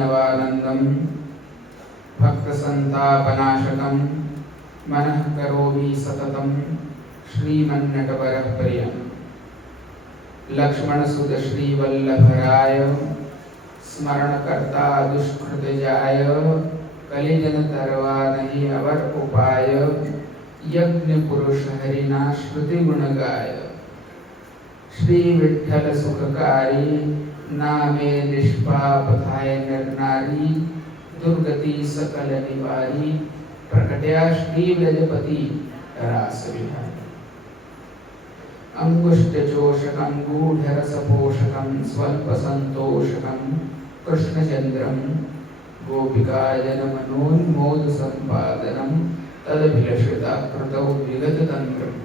नवानंदम भक्तसंतापनाशकम मनः करोमि सततम श्रीमन्नटवरः प्रियम लक्ष्मण सुत श्री वल्लभराय स्मरण करता दुष्कृतजाय कलिजन तरवा नहीं अवर उपाय यज्ञ पुरुष हरिना श्रुति गुण गाय श्री विठ्ठल सुखकारी नामे निष्पाप थाय नर नारी दुर्गति सकल निवारी प्रकट्या श्री व्रजपति रास विहारी अंगुष्ठ जोषकं गूढ़रस पोषकं स्वल्प संतोषकं कृष्णचंद्रं गोपिका जन मनोन्मोद संपादनं तदभिलषिता कृतौ विगत तंत्रम्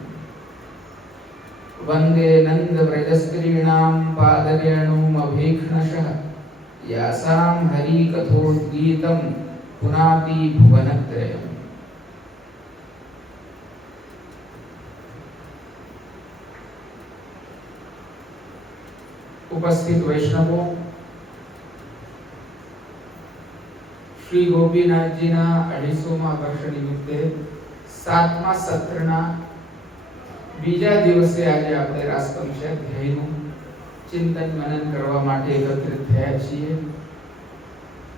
वंदे नंद व्रजस्त्रीणां पादरेणुम् अभीक्ष्णशः यासां हरि कथोद्गीतं पुनाति भुवनत्रयम्। उपस्थित वैष्णवों, श्री गोपीनाथजीના 250મા વર્ષ નિમિત્તે 7મા સત્રના બીજા દિવસે આજે આપણે રાસપંચક ધ્યેયનું ચિંતન મનન કરવા માટે એકત્રિત થયા છીએ,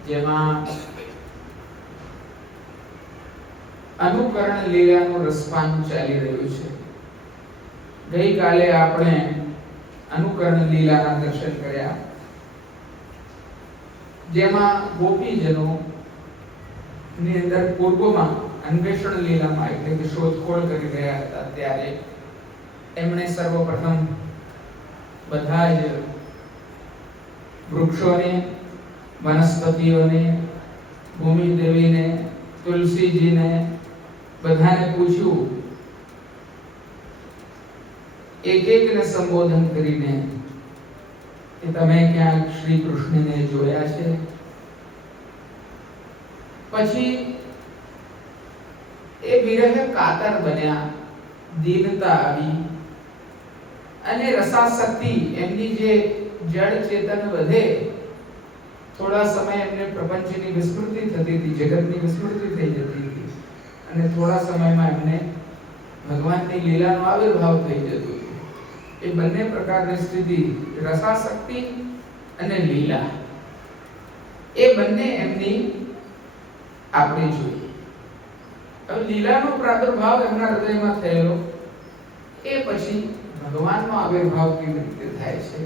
જેમાં અનુકરણ લીલાનું રસપાન ચાલી રહ્યું છે। ગઈકાલે આપણે અનુકરણ લીલાના દર્શન કર્યા, જેમાં ગોપીજનો ની અંદર પૂર્વમાં અન્વેષણ લીલામાં એટલે કે શોધખોળ કરી રહ્યા હતા, ત્યારે એમણે સર્વપ્રથમ બધા જ વૃક્ષોને, વનસ્પતિઓને, ભૂમિદેવીને, તુલસીજીને બધાને પૂછ્યું, એક એકને સંબોધન કરીને કે તમે ક્યાંક શ્રી કૃષ્ણને જોયા છે? પછી એ વિરહ કાતર બન્યા, દીનતા આવી અને રસાસક્તિ એમની જે જડ ચેતન વધે, થોડા સમય એમને પ્રપંચની વિસ્મૃતિ થતી હતી, જગતની વિસ્મૃતિ થઈ જતી હતી, અને થોડા સમયમાં એમને ભગવાનની લીલાનો આવિર્ભાવ થઈ જતો હતો। એ બંને પ્રકારની સ્થિતિ, રસાસક્તિ અને લીલા, એ બંને એમની આપણે જોઈએ। હવે લીલાનો પ્રાદુર્ભાવ એમના હૃદયમાં થયેલો, એ પછી ભગવાનનો આવિર્ભાવ કેવી રીતે થાય છે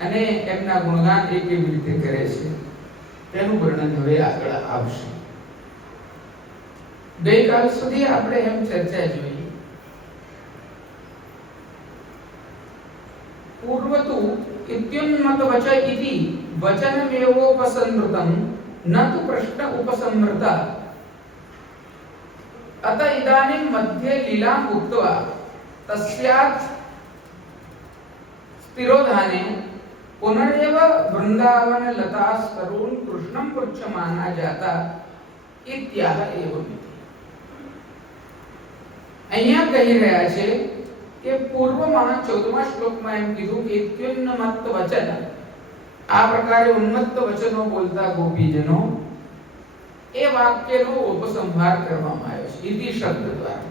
અને એમના ગુણગાન એ કેવી રીતે કરે છે, તેનું વર્ણન હવે આગળ આવશે। ગઈકાલ સુધી આપણે એમ ચર્ચા જોઈ, पूर्वतु इत्युन्मत वच इति वचनमेवोपसंहृतं न तु प्रश्न उपसंहृता अत इदानीं मध्ये लीलाम् उक्त्वा तस्यात् स्थिरोधाने पुनरेव वृंदावन लतास्तरून् कृष्णं पृच्छमाना जाता इत्याह एवमिति। અહીંયા કહી રહ્યા છે કે પૂર્વમાં 14મા શ્લોકમાં એમ કીધું કે ઇત્યુન્મત્ત વચન, આ પ્રકારે ઉન્મત્ત વચનો બોલતા ગોપીજનો, એ વાક્યનો ઉપસંહાર કરવામાં આવ્યો છે ઇતિ શબ્દ દ્વારા।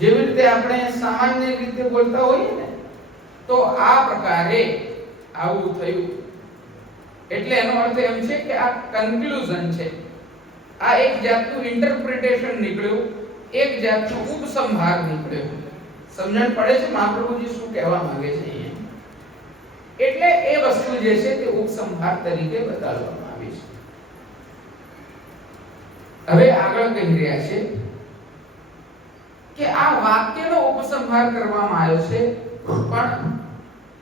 જેવી રીતે આપણે સામાન્ય રીતે બોલતા હોઈએ ને, તો આ પ્રકારે આવું થયું, એટલે એનો અર્થ એમ છે કે આ કન્ક્લુઝન છે, આ એક જાતનું ઇન્ટરપ્રિટેશન નીકળ્યું, એક જાતનો ઉપસંહાર નીકળ્યો। સમજણ પડે છે મહાપ્રભુજી શું કહેવા માંગે છે અહીંયા? એટલે એ વસ્તુ જે છે તે ઉપસંહાર તરીકે બતાવવામાં આવી છે। હવે આગળ કહી રહ્યા છે કે આ વાક્યનો ઉપસંહાર કરવામાં આવ્યો છે, પણ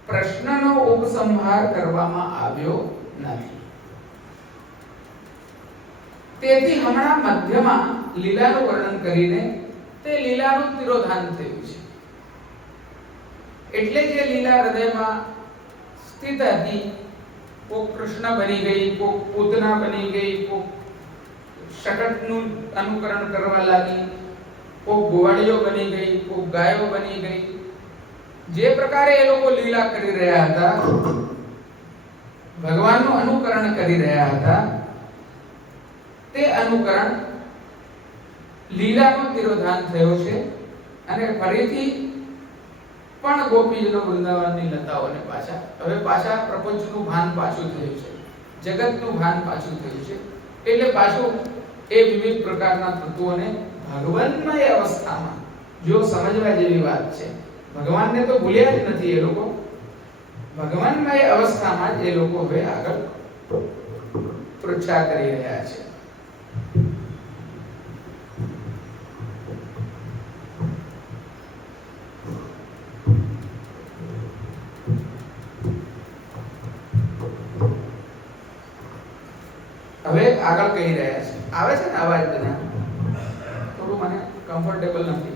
પ્રશ્નનો ઉપસંહાર કરવામાં આવ્યો નથી। તેથી હમણાં મધ્યમાં લીલાનું વર્ણન કરીને તે લીલાનું તિરોધાન થયું છે। એટલે જે લીલા હૃદયમાં સ્થિત હતી, કોક કૃષ્ણ બની ગઈ, કોક પૂતના બની ગઈ, કોક શકટનું અનુકરણ કરવા લાગી, કોક ગોવાળીઓ બની ગઈ, કોક ગાયો બની ગઈ, જે પ્રકારે એ લોકો લીલા કરી રહ્યા હતા, ભગવાનનું અનુકરણ કરી રહ્યા હતા તે અનુકરણ લીલાનો તિરોધાન થયો છે અને ફરીથી પણ ગોપીજનો વૃંદાવનની લતાઓને પાછા પ્રપંચનું ભાન પાછું થયું છે, જગતનું ભાન પાછું થયું છે. એટલે પાછું એ વિવિધ પ્રકારના તત્વોને ભગવાનમય અવસ્થામાં જો સમજવા જેવી વાત છે. ભગવાનને તો ભૂલ્યા જ નથી એ લોકો, ભગવાનમય અવસ્થામાં જ એ લોકો હવે આગળ પૃચ્છા કરી રહ્યા છે. હવે આગળ કહી રહ્યા છે. આવે છે ને અવાજ બધા? થોડું મને કમ્ફર્ટેબલ નથી.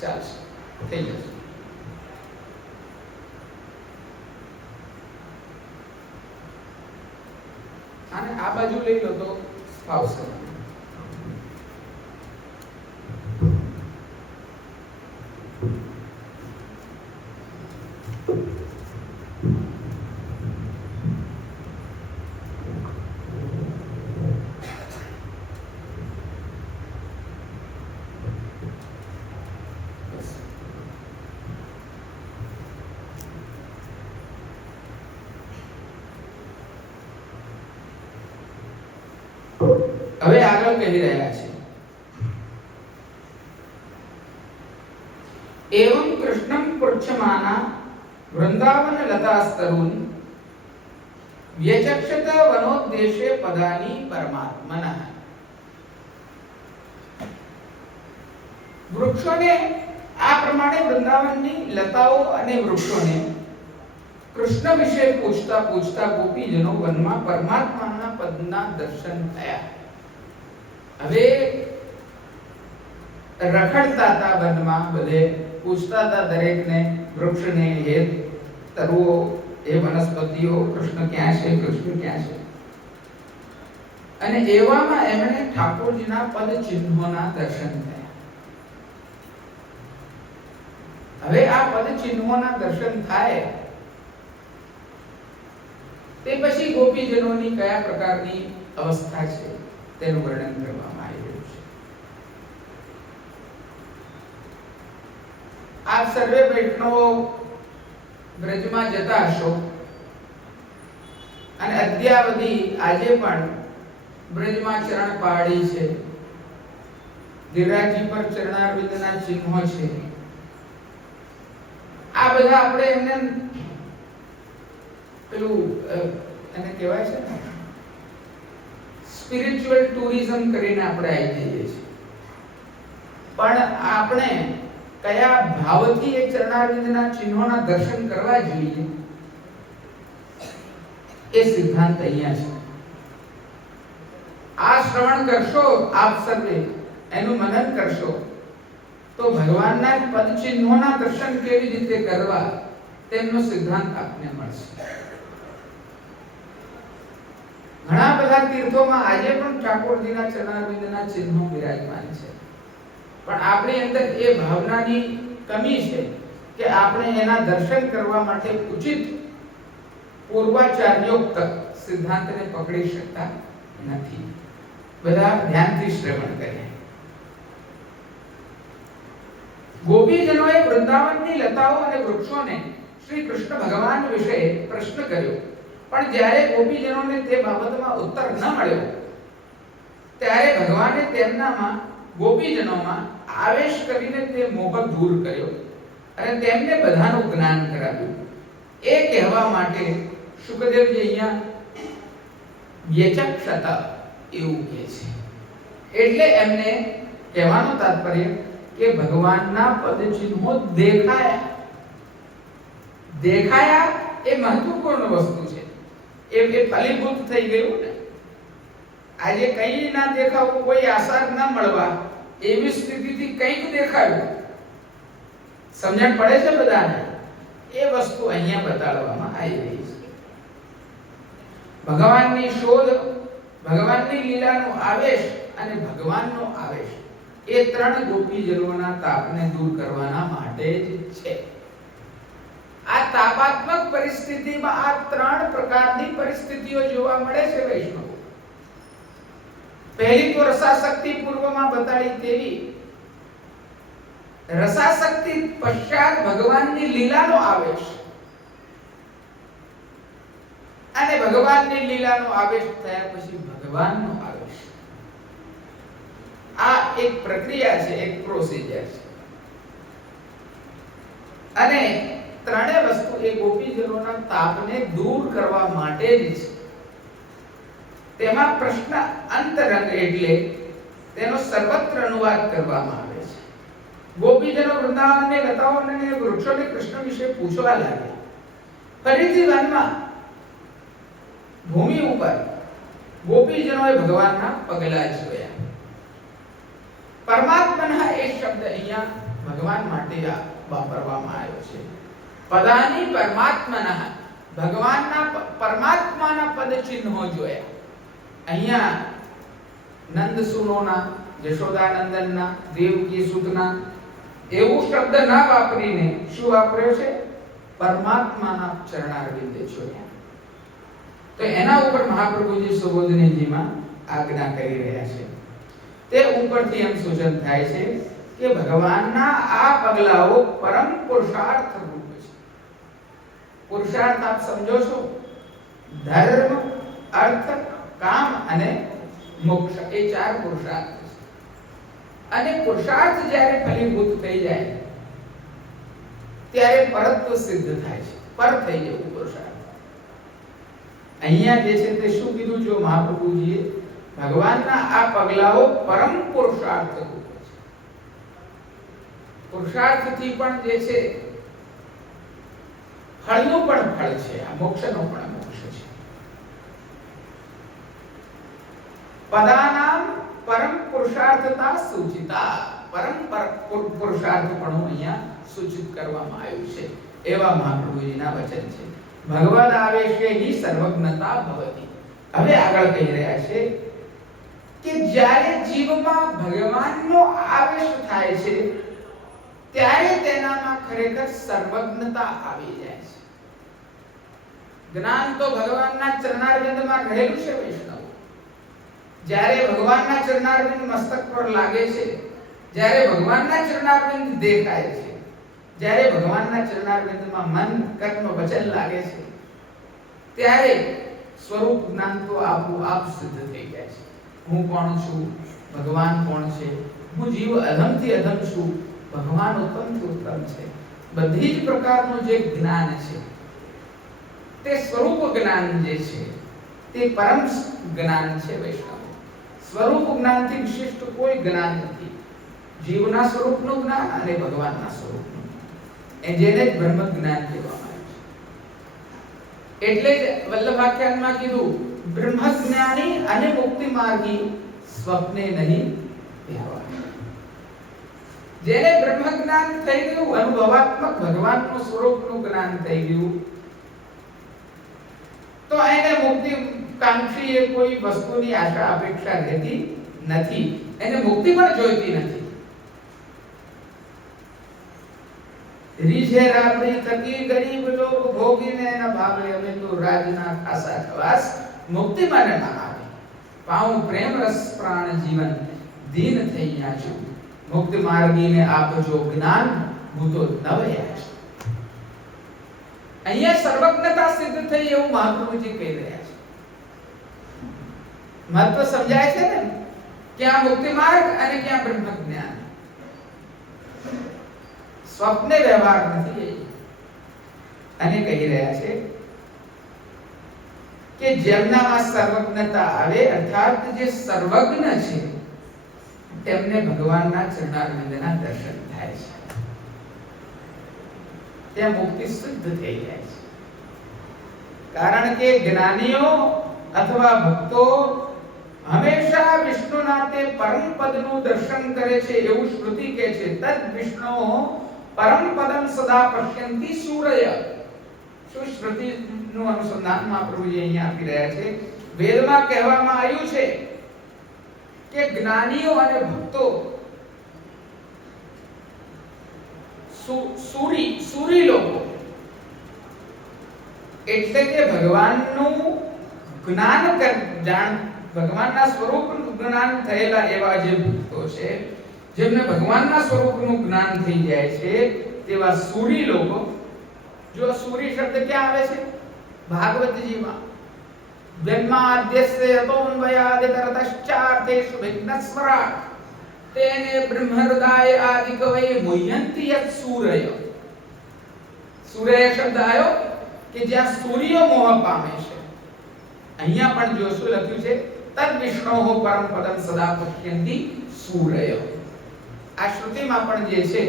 ચાલશે, થઈ જશે. અને આ બાજુ લઈ લો તો ફાવશે. હવે આગળ કહી રહ્યા છે, એવં કૃષ્ણં પૃચ્છમાના વૃંદાવન લતાસ્તરૂન વ્યચક્ષત વનોદ્દેશે પદાની પરમાત્મનઃ. વૃક્ષોને આ પ્રમાણે વૃંદાવનની લતાઓ અને વૃક્ષોને કૃષ્ણ વિશે પૂછતા પૂછતા ગોપીજનો વનમાં પરમાત્માના પદના દર્શન થયા. હવે રખડતા હતા વનમાં, બધે પૂછતા હતા દરેકને, વૃક્ષને, હે તરુઓ, હે વનસ્પતિઓ, કૃષ્ણ ક્યાં છે, કૃષ્ણ ક્યાં છે. અને એવામાં એમણે ઠાકોરજીના પદ ચિહ્નોના દર્શન થયા. હવે આ પદ ચિહ્નોના દર્શન થાય તે પછી ગોપીજનોની કયા પ્રકારની અવસ્થા છે તેનું વર્ણન કરવામાં આવી રહ્યું છે. આપ સર્વે વૈષ્ણવો બ્રજમાં જતા હશો અને અદ્યાવધિ આજે પણ બ્રજમાં ચરણ પહાડી છે, ગિરિરાજજી પર ચરણારવિંદના ચિહ્નો છે. આ બધા આપણે એમને પેલું એને કહેવાય છે ને સ્પિરિચ્યુઅલ ટુરિઝમ કરીને આપણે આવી જઈએ છીએ. પણ આપણે કયા ભાવથી એ ચરણારવિંદના ચિહ્નોના દર્શન કરવા જોઈએ એ સિદ્ધાંત અહીંયા છે. આ શ્રવણ કરશો આપ સર્વે, એનું મનન કરશો તો ભગવાનના પદ ચિહ્નોના દર્શન કેવી રીતે કરવા તેમનો સિદ્ધાંત આપને મળશે. ઘણા બધા તીર્થોમાં આજે પણ ઠાકોરજીના ચરણારવિંદના ચિહ્નો વિરાજમાન છે, પણ આપણી અંદર એ ભાવનાની કમી છે કે આપણે એના દર્શન કરવા માટે ઉચિત પૂર્વાચાર્યોક્ત સિદ્ધાંતને પકડી શકતા નથી. બધા ધ્યાનથી શ્રવણ કરીએ. ગોપીજનોએ વૃંદાવનની લતાઓ અને વૃક્ષોને શ્રી કૃષ્ણ ભગવાન વિશે પ્રશ્ન કર્યો, પણ જ્યારે ગોપીજનોને તે બાબતમાં ઉત્તર ન મળ્યો ત્યારે ભગવાને તેમનામાં ગોપીજનોમાં આવેશ કરીને તે મોહ દૂર કર્યો અને તેમને બધાનું જ્ઞાન કરાવ્યું. એ કહેવા માટે શુકદેવજી અહીંયા વ્યચક્ષતા એવું કહે છે. એટલે એમને કહેવાનો તાત્પર્ય કે ભગવાનના પદ ચિહ્નો દેખાયા એ મહત્વપૂર્ણ વસ્તુ છે. એ ફલીભૂત થઈ ગયું ને. આજે કંઈ ના દેખાવું, કોઈ આસાર ના મળવા એવી સ્થિતિથી કંઈક દેખાયું, સમજણ પડે છે બધાને? એ વસ્તુ અહીંયા બતાડવામાં આવી રહી છે. ભગવાનની શોધ, ભગવાનની લીલાનો આવેશ અને ભગવાનનો આવેશ, એ ત્રણ ગોપીજનોના તાપને દૂર કરવાના માટે જ છે. આ તાપાત્મક પરિસ્થિતિમાં આ ત્રણ પ્રકારની પરિસ્થિતિઓ જોવા મળે છે વૈષ્ણવ. પહેલી તો રસાશક્તિ પૂર્વમાં બતાડી તેવી, રસાશક્તિ પશ્ચાત ભગવાનની લીલાનો આવેશ, અને ભગવાનની લીલાનો આવેશ થયા પછી ભગવાનનો આવેશ. આ એક પ્રક્રિયા છે, એક પ્રોસિજર છે. અને ત્રણેય વસ્તુ એ ગોપીજનોના તાપને દૂર કરવા માટે જ છે. તેમાં પ્રશ્ન અંતરંગ એટલે તેનો સર્વત્ર અનુવાદ કરવામાં આવે છે. ગોપીજનો વૃંદાવનને લતાઓ અને વૃક્ષોને કૃષ્ણ વિશે પૂછવા લાગ્યા. ફરીથી વનમાં ભૂમિ ઉપર ગોપીજનોએ ભગવાનના પગલા જોયા. પરમાત્માના એ શબ્દ અહીંયા ભગવાન માટે વાપરવામાં આવ્યો છે. પદાની પરમાત્માના, ભગવાનના પરમાત્માના પદ ચિહ્નો જોયા. અહીંયા નંદસુનોના, યશોદાનંદનના, દેવકી સુતના એવું શબ્દ ના વાપરીને શું વાપર્યો છે? પરમાત્માના ચરણારવિંદે જોયા. તો એના ઉપર મહાપ્રભુજી સુબોધનીજીમાં આજ્ઞા કરી રહ્યા છે. તે ઉપરથી એમ સૂચન થાય છે કે ભગવાનના આ પગલાઓ પરમ પુરુષાર્થ રૂપ છે. પુરુષાર્થ આપ સમજો છો? ધર્મ, અર્થ, કામ અને મોક્ષ, એ ચાર પુરુષાર્થ છે. અને પુરુષાર્થ જ્યારે ફલીભૂત થઈ જાય ત્યારે પરત્વ સિદ્ધ થાય છે. પર થઈ જવું પુરુષાર્થ. અહીંયા જે છે તે શું કીધું? જો મહાપ્રભુજીએ ભગવાનના આ પગલાઓ પરમ પુરુષાર્થ રૂપ છે. પુરુષાર્થથી પણ જે છે ફળનું પણ ફળ છે, આ મોક્ષનો પણ મોક્ષ છે. પદાનામ પરમ પુરુષાર્થતા સૂચિતા, પરમ પુરુષાર્થ પણ અહીંયા સૂચિત કરવામાં આવ્યું છે. એવા મહાપ્રભુજીના વચન છે. ભગવદ આવેશે હિ સર્વજ્ઞતા ભવતી. હવે આગળ કહી રહ્યા છે કે જ્યારે જીવમાં ભગવાનનો આવેશ થાય છે ત્યારે તેનામાં ખરેખર સર્વજ્ઞતા આવી જાય છે. જ્ઞાન તો ભગવાનના ચરણારવિંદમાં રહેલું છે વૈષ્ણવ. જ્યારે ભગવાનના ચરણારવિંદ મસ્તક પર લાગે છે, જ્યારે ભગવાનના ચરણારવિંદ દેખાય છે, જ્યારે ભગવાનના ચરણારવિંદમાં મન, કર્મ, વચન લાગે છે, ત્યારે સ્વરૂપ જ્ઞાન તો આપોઆપ સિદ્ધ થઈ જાય છે. હું કોણ છું? ભગવાન કોણ છે? હું જીવ અધમથી અધમ છું, ભગવાન ઉત્તમથી ઉત્તમ છે. બધી જ પ્રકારનું જે જ્ઞાન છે તે સ્વરૂપ જ્ઞાન જે છે તે પરમ જ્ઞાન છે વૈષ્ણવ. સ્વરૂપ જ્ઞાનથી વિશિષ્ટ કોઈ જ્ઞાન નથી. જીવના સ્વરૂપનું જ્ઞાન અને ભગવાનના સ્વરૂપનું, એ જેને જ બ્રહ્મ જ્ઞાન કહેવામાં આવે છે. એટલે જ વલ્લભાખ્યાનમાં કીધું, બ્રહ્મ જ્ઞાની અને મુક્તિ માર્ગી સ્વપ્ને નહીં કહેવાય. જેને બ્રહ્મ જ્ઞાન થઈ ગયું, અનુભવાત્મક ભગવાનનું સ્વરૂપનું જ્ઞાન થઈ ગયું, તો એને મુક્તિ કાંક્ષી એ કોઈ વસ્તુની આશા અપેક્ષા રહેતી નથી. એને મુક્તિ પણ જોઈતી નથી. રીઝે રાબડી તકી ગરીબ લોગ ભોગીને ન ભાવે, અમે તો રાજના ખાસા ખવાસ, મુક્તિ મને ના આવે. પાઉં પ્રેમ રસ પ્રાણ જીવન, દીન થઈ છું. મુક્તિ માર્ગીને આપજો જ્ઞાન, હું તો નવયા છું. અહીંયા સર્વજ્ઞતા સિદ્ધ થઈ એવું મહાપ્રભુજી કહી રહ્યા છે. મહત્વ સમજાય છે ને? ક્યાં મુક્તિ માર્ગ અને ક્યાં બ્રહ્મ જ્ઞાન. સ્વપ્ને વ્યવહાર નથી. અને કહી રહ્યા છે કે જેમનામાં સર્વજ્ઞતા આવે, અર્થાત જે સર્વજ્ઞ છે, તેમને ભગવાનના ચરણારવિંદના દર્શન થાય છે. ત્યાં મુક્તિ સિદ્ધ થઈ જાય છે. કારણ કે જ્ઞાનીઓ અથવા ભક્તો હંમેશા વિષ્ણુના તે પરમ પદનું દર્શન કરે છે એવું શ્રુતિ કહે છે. તદ વિષ્ણુ પરમ પદમ સદા પશ્યંતિ સૂરય. શું શ્રુતિનું અનુસંધાન મહાપ્રભુજી અહીંયા આપી રહ્યા છે. વેદમાં કહેવામાં આવ્યું છે કે જ્ઞાનીઓ અને ભક્તો સુરી લોકો એટલે કે ભગવાનનું જ્ઞાન ભગવાનના સ્વરૂપનું જ્ઞાન થયેલા એવા જે ભક્તો છે, જેમને ભગવાનના સ્વરૂપનું જ્ઞાન થઈ જાય છે, તેવા સુરી લોકો. જો સુરી શબ્દ ક્યાં આવે છે? ભાગવતજીમાં. જન્માદ્યસ્ય તોન્વયાદિતરતશ્ચાર્થેષુ વિઘ્નસ્વરાટ તેને બ્રહ્મહૃદાય આદિકવયે મુહ્યન્તિ યત સૂરય. સૂરય શબ્દ આવ્યો કે જ્યાં સૂર્ય મોહ પામે છે. અહીંયા પણ જો શું લખ્યું છે? તદ વિષ્ણોઃ પરમ પદમ સદા પશ્યન્તિ સૂરય. આ શ્રુતિમાં પણ જે છે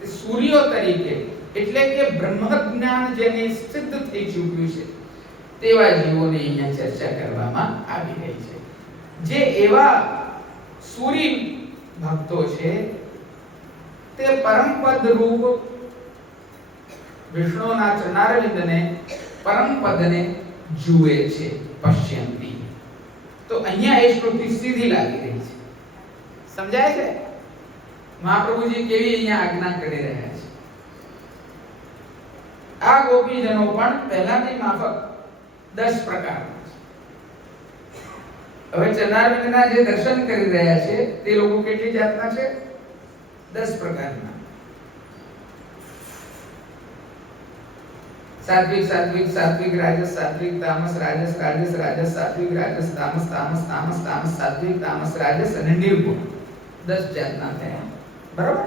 તે સૂર્યો તરીકે એટલે કે બ્રહ્મ જ્ઞાન જેને સિદ્ધ થઈ ચૂક્યું છે તેવા જીવોની અહીંયા ચર્ચા કરવામાં આવી રહી છે. જે એવા સૂરી ભક્તો છે તે પરમ પદ રૂપ વિષ્ણુના ચરણારવિંદને પરમ પદને જુએ છે, પશ્યંતી. તો અહીંયા એ શ્રુતિ સીધી લાગી રહી છે. સમજાય છે મહાપ્રભુજી કેવી અહીંયા આજ્ઞા કરી રહ્યા છે? આ ગોપીજનો પણ પહેલાની માફક 10 પ્રકારના છે. હવે ચરણારવિંદના જે દર્શન કરી રહ્યા છે તે લોકો કેટલી જાતના છે? 10 પ્રકારના. સાત્વિક સાત્વિક સાત્વિક રાજસ સાત્વિક તામસ રાજસ રાજસ રાજસ સાત્વિક રાજસ તામસ તામસ તામસ તામસ સાત્વિક તામસ રાજસ અને નિર્ગુણ. 10 જાતના થયા. બરાબર?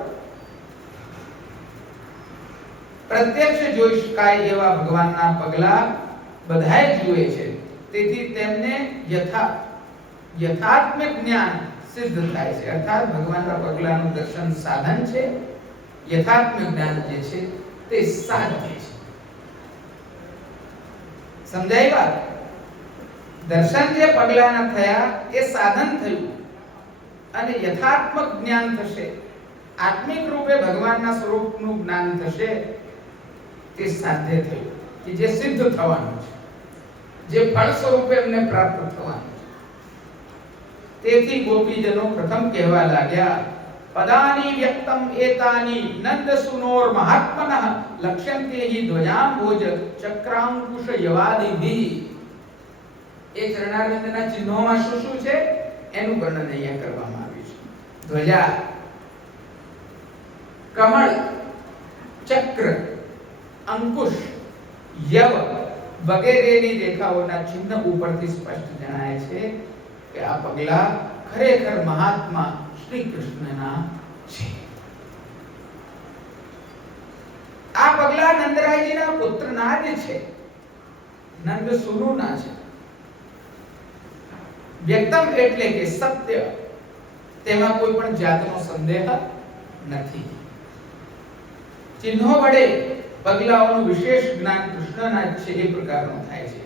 પ્રત્યક્ષ જોઈ શકાય એવા ભગવાનના પગલા બધાય જુએ છે. તેથી તેમને યથાત્મિક જ્ઞાન સિદ્ધ થાય છે. અર્થાત ભગવાનના પગલાનું દર્શન સાધન છે, યથાત્મિક જ્ઞાન જે છે તે સાધન છે. સમજાય વાત? દર્શન જે પગલાના થયા એ સાધન થયું અને યથાત્મક જ્ઞાન થશે, આત્મિક રૂપે ભગવાનના સ્વરૂપનું જ્ઞાન થશે તે સાધ્ય થયું કે જે સિદ્ધ થવાનું છે, જે ફળ સ્વરૂપે એમને પ્રાપ્ત થવાનું છે. તેથી ગોપીજનો પ્રથમ કહેવા લાગ્યા, પદાની વ્યક્તમ એતાની નંદ સુનોર મહાત્મનઃ લક્ષ્યંતે હિ ધ્વજાંબોજ ચક્રાંકુશ યવાદિભિ. એ ચરણારવિંદના ચિહ્નોમાં શું શું છે એનું વર્ણન અહીંયા કરવામાં આવ્યું છે. ધ્વજા, કમળ, ચક્ર, અંકુશ, યવ વગેરેની રેખાઓના ચિહ્ન ઉપરથી સ્પષ્ટ જણાય છે કે આ પગલા ખરેખર મહાત્મા શ્રી કૃષ્ણના છે. આ પગલા નંદરાયજીના પુત્રના જ છે, નંદ સુનુના છે. વ્યક્તમ એટલે કે સત્ય, તેમાં કોઈ પણ જાતનો સંદેહ નથી. ચિહ્નો વડે પગલાઓનું વિશેષ જ્ઞાન કૃષ્ણના જ છે એ પ્રકારનો થાય છે.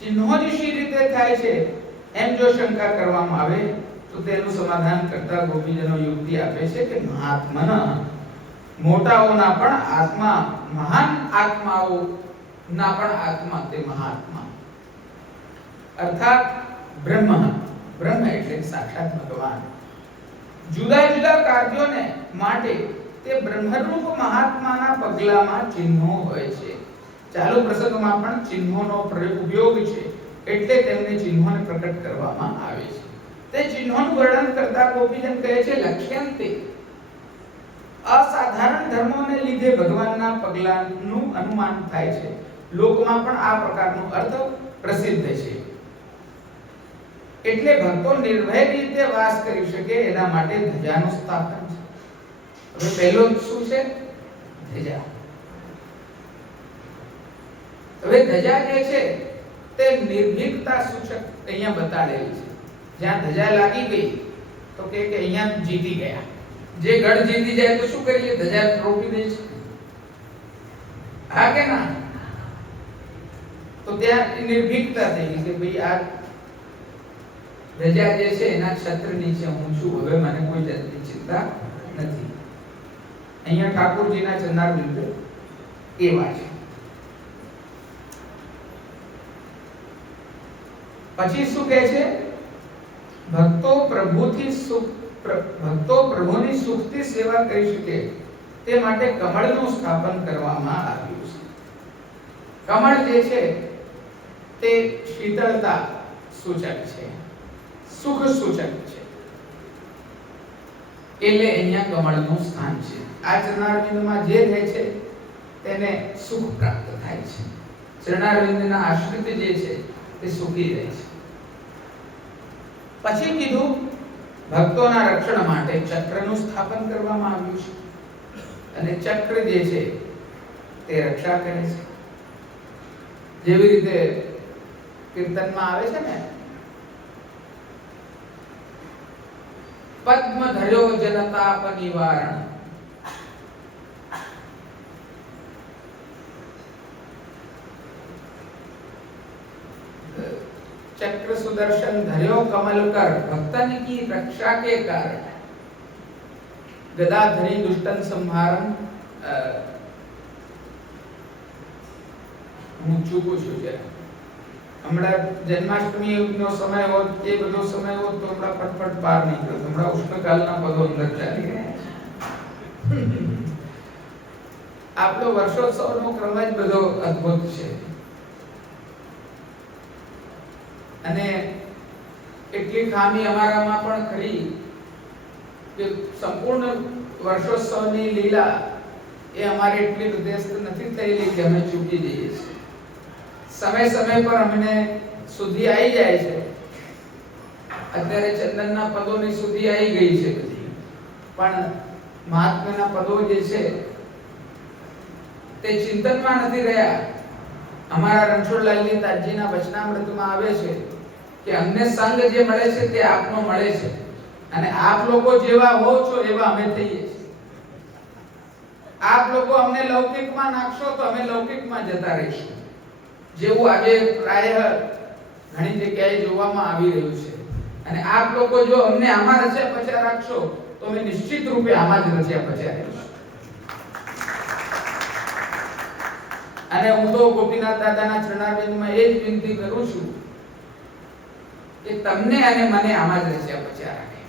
ચિહ્નો જ શી રીતે થાય છે એમ જો શંકા કરવામાં આવે તો તેનું સમાધાન કરતા ગોપીજનો યુક્તિ આપે છે કે મહાત્મા, મોટાઓના પણ આત્મા, મહાન આત્માઓના પણ આત્મા તે મહાત્મા, અર્થાત બ્રહ્મ એટલે સાક્ષાત ભગવાન. જુદા જુદા કાર્યોને માટે તે બ્રહ્મરૂપ મહાત્માના પગલામાં ચિહ્નો હોય છે. ચાલુ પ્રસંગમાં પણ ચિહ્નોનો ઉપયોગ છે, એટલે તેમને ચિહ્નોને પ્રકટ કરવામાં આવે છે. તે ચિહ્નોનું વર્ણન કરતા ગોપીજન કહે છે, લક્ષ્યંતે અસાધારણ ધર્મોને લીધે ભગવાનના પગલાનું અનુમાન થાય છે. લોકમાં પણ આ પ્રકારનો અર્થ પ્રસિદ્ધ છે. એટલે ભક્તો નિર્ભય રીતે વાસ કરી શકે એના માટે ધજાનું સ્થાપન છે. હવે પહેલો શું છે? ધજા. હવે ધજા જે છે તે નિર્ભીકતા સૂચક અહીંયા બતાડેલી છે. જ્યાં ધજા લાગી ગઈ તો કે અહીંયા જીતી ગયા. જે ગઢ જીતી જાય તો શું કરીએ? ધજા રોપી દે છે. હા કે ના? તો ત્યાં નિર્ભીકતા થઈ ગઈ કે ભાઈ આ ધજા જે છે એના છત્ર નીચે હું છું, હવે મને કોઈ જાતની ચિંતા નથી. અહીંયા ઠાકોરજીના ચરણારવિંદ એવા છે. પછી શું કહે છે? ભક્તો પ્રભુની સુખથી સેવા કરી શકે તે માટે કમળનું સ્થાપન કરવામાં આવ્યું છે. કમળ જે છે તે શીતળતા સૂચક છે, સુખ સૂચક છે, એટલે અહીંયા કમળનું સ્થાન છે. આ ચરણારવિંદમાં જે રહે છે તેને સુખ પ્રાપ્ત થાય છે. ચરણારવિંદના આશ્રિત જે છે તે સુખી રહે છે. પછી કીધું ભક્તોના રક્ષણ માટે ચક્રનું સ્થાપન કરવામાં આવ્યું છે, અને ચક્ર જે છે તે રક્ષા કરે છે. જેવી રીતે કીર્તનમાં આવે છે ને, પદ્મ ધર્યો જનતાપ નિવારણ, चक्र सुदर्शन धर्यो कमल कर, भक्तन की रक्षा के कारण, गदाधरी दुष्टन संहारण. હું ચૂકું છું જરા. હમણાં જન્માષ્ટમીનો સમય હોત, એ બધો સમય હોત તો હમણાં ફટફટ પાર નીકળ્યો. હમણાં ઉષ્ણકાલના પદો અંદર ચાલી ગયા. આપણો વર્ષોત્સવનો ક્રમ જ બધો અદ્ભુત છે. અને એટલી ખામી અમારામાં પણ ખરી કે સંપૂર્ણ વર્ષોત્સવની લીલા એ અમારે એટલી હૃદયસ્થ નથી થયેલી કે અમે ચૂકી જઈએ છીએ. સમય સમય પર અમને સુધી આવી જાય છે. અત્યારે ચંદનના પદોની સુધી આવી ગઈ છે બધી, પણ મહાત્માના પદો જે છે તે ચિંતનમાં નથી રહ્યા. અમારા રણછોડલાલજી તાજીના વચનામૃતમાં આવે છે કે અમને સંગ જે મળે છે તે આપનો મળે છે, અને આપ લોકો જેવા હો છો એવા અમે થઈએ છીએ. આપ લોકો અમને લૌકિકમાં નાખશો તો અમે લૌકિકમાં જતા રહીશું, જેવું આજે પ્રાય ઘણી જગ્યાએ જોવામાં આવી રહ્યું છે. અને આપ લોકો જો અમને આમાં રચ્યા પચ્યા રાખશો તો અમે નિશ્ચિત રૂપે આમાં જ રચ્યા પચ્યા રહીશું. અને હું તો ગોપીનાથ દાદાના ચરણારવિંદમાં એ જ વિનંતી કરું છું કે તમને અને મને આમાં જ રચ્યા પચ્યા રાખે.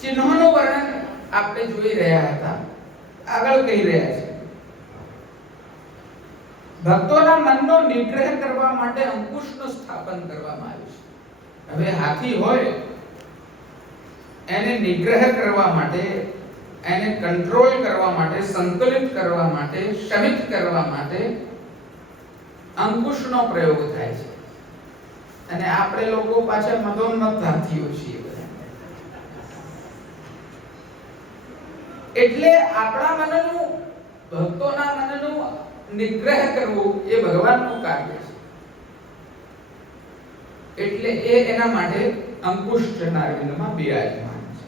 ચિહ્નોનું વર્ણન આપણે જોઈ રહ્યા હતા. આગળ કહી રહ્યા છે, ભક્તોના મનનો નિગ્રહ કરવા માટે અંકુશનું સ્થાપન કરવામાં આવ્યું છે. હવે હાથી હોય એને નિગ્રહ કરવા માટે, એને કંટ્રોલ કરવા માટે, સંકલિત કરવા માટે, શમિત કરવા માટે અંકુશનો પ્રયોગ થાય છે. અને આપણે લોકો પાછા મદોન્મત્ત હાથીઓ છીએ. એટલે આપણા મનનું, ભક્તોના મનનું નિગ્રહ કરવું એ ભગવાનનું કાર્ય છે. એટલે એના માટે અંકુશ ચરણારવિંદમાં બિરાજમાન છે.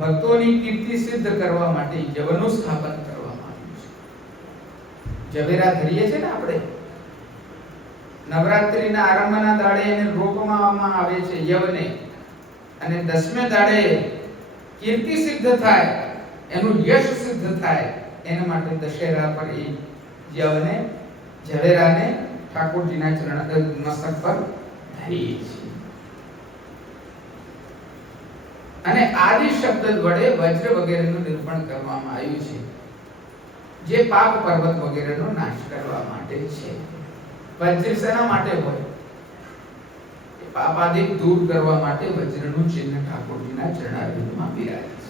ભક્તોની કીર્તિ સિદ્ધ કરવા માટે યવનું સ્થાપન કરવામાં આવ્યું છે. ઝવેરા ધરીએ છે ને આપણે, નવરાત્રિના આરંભના દાડે એને રોપવામાં આવે છે યવને, અને 10મે દાડે કીર્તિ સિદ્ધ થાય, એનું યશ સિદ્ધ થાય, એના માટે દશેરા પર એ યવને, ઝવેરાને ઠાકોરજીના ચરણ મસ્તક પર ધરીએ છીએ. અને આદિ શબ્દ વડે વજ્ર વગેરેનું નિરૂપણ કરવામાં આવ્યું છે, જે પાપ પર્વત વગેરેનો નાશ કરવા માટે છે. વજ્ર શેના માટે હોય? પાપાદિક દૂર કરવા માટે વજ્રનું ચિહ્ન ઠાકોરજીના ચરણારવિંદમાં બિરાજે છે.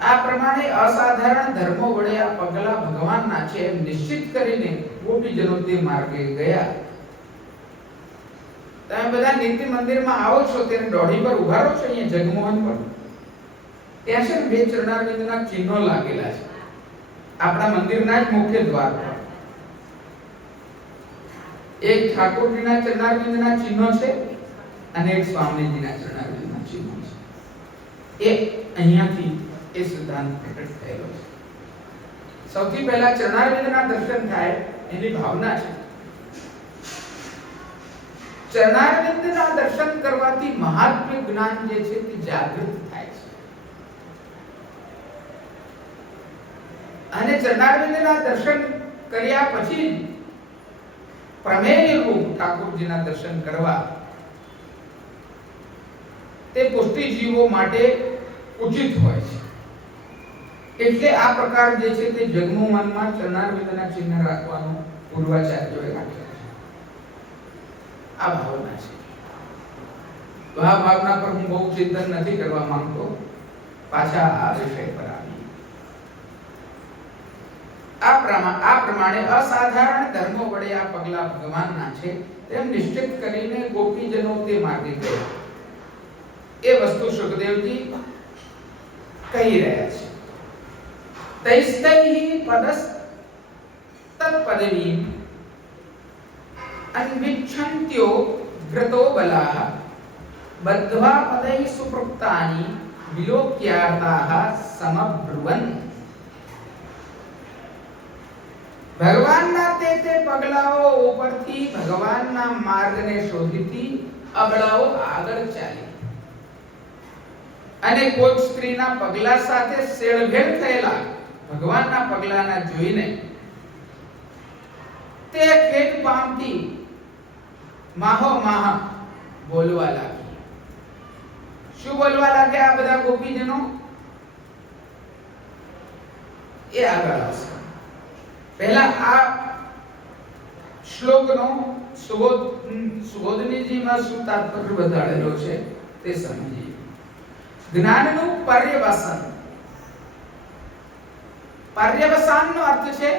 આ પ્રમાણે અસાધારણ ધર્મો વડે આ પગલા ભગવાનના છે એમ નિશ્ચિત કરીને ગોપીજનો તે માર્ગે ગયા. તમે બધા નીતિ મંદિરમાં આવો છો ત્યારે દોઢી પર ઉભા રહો છો, અહીંયા જગમોહન પર, ત્યાં છે બે ચરણારવિંદના ચિહ્નો લાગેલા છે આપણા મંદિરના જ મુખ્ય દ્વાર પર. એક ઠાકોરજીના ચરણારવિંદના ચિહ્નો છે અને એક સ્વામીજીના ચરણારવિંદના ચિહ્નો છે. એ અહીંયાથી એ સિદ્ધાંત પ્રકટ થયેલો છે. સૌથી પહેલા ચરણારવિંદના દર્શન થાય એની ભાવના છે. ચરણારવિંદના દર્શન કરવાથી મહાત્મ્ય જ્ઞાન જે છે તે જાગૃત થાય છે. અને ચરણારવિંદના દર્શન કર્યા પછી પ્રમેય રૂપ ઠાકોરજીના દર્શન કરવા તે પુષ્ટિજીવો માટે ઉચિત હોય છે. એટલે આ પ્રકાર જે છે તે જગમુ મનમાં ચરણારવિંદના ચિહ્ન રાખવાનું પૂર્વાચાર્યોએ રાખ્યું છે. આ ભાવના છે. તો આ ભાવના પર હું બહુ ચિંતન નથી કરવા માંગતો. પાછા આ વિષય પર આવી. આ પ્રમાણે અસાધારણ ધર્મો વડે આ પગલા ભગવાનના છે તેમ નિશ્ચિત કરીને ગોપીજનો તે માર્ગે ગયા. એ વસ્તુ સુખદેવજી કહી રહ્યા છે. તૈસ્તૈહિ પદસ તત્પદવીમ અન્વિચ્છન્ત્યો ઘૃતો બલાહ બદ્ધવા પદૈ સુપ્રુક્તાની વિલોક્યાર્તાઃ સમબ્રુવન. ભગવાનના તે પગલાઓ ઉપરથી ભગવાનના માર્ગને શોધીથી અબળાઓ આગળ ચાલી અને કોઈ સ્ત્રીના પગલા સાથે શેળભેળ થયેલા ભગવાનના પગલાના જોઈને તે ખેદ પામતી માહો માહ બોલવા લાગી. શું બોલવા લાગ્યા આ બધા ગોપીજનો? એ આગળ આવશે. પહેલા આ શ્લોકનો સુબોધનીજીમાં શું તાત્પર્ય બતાડેલો છે તે સમજીએ. જ્ઞાનનું પર્યવસાન. પર્યવસાનનો અર્થ છે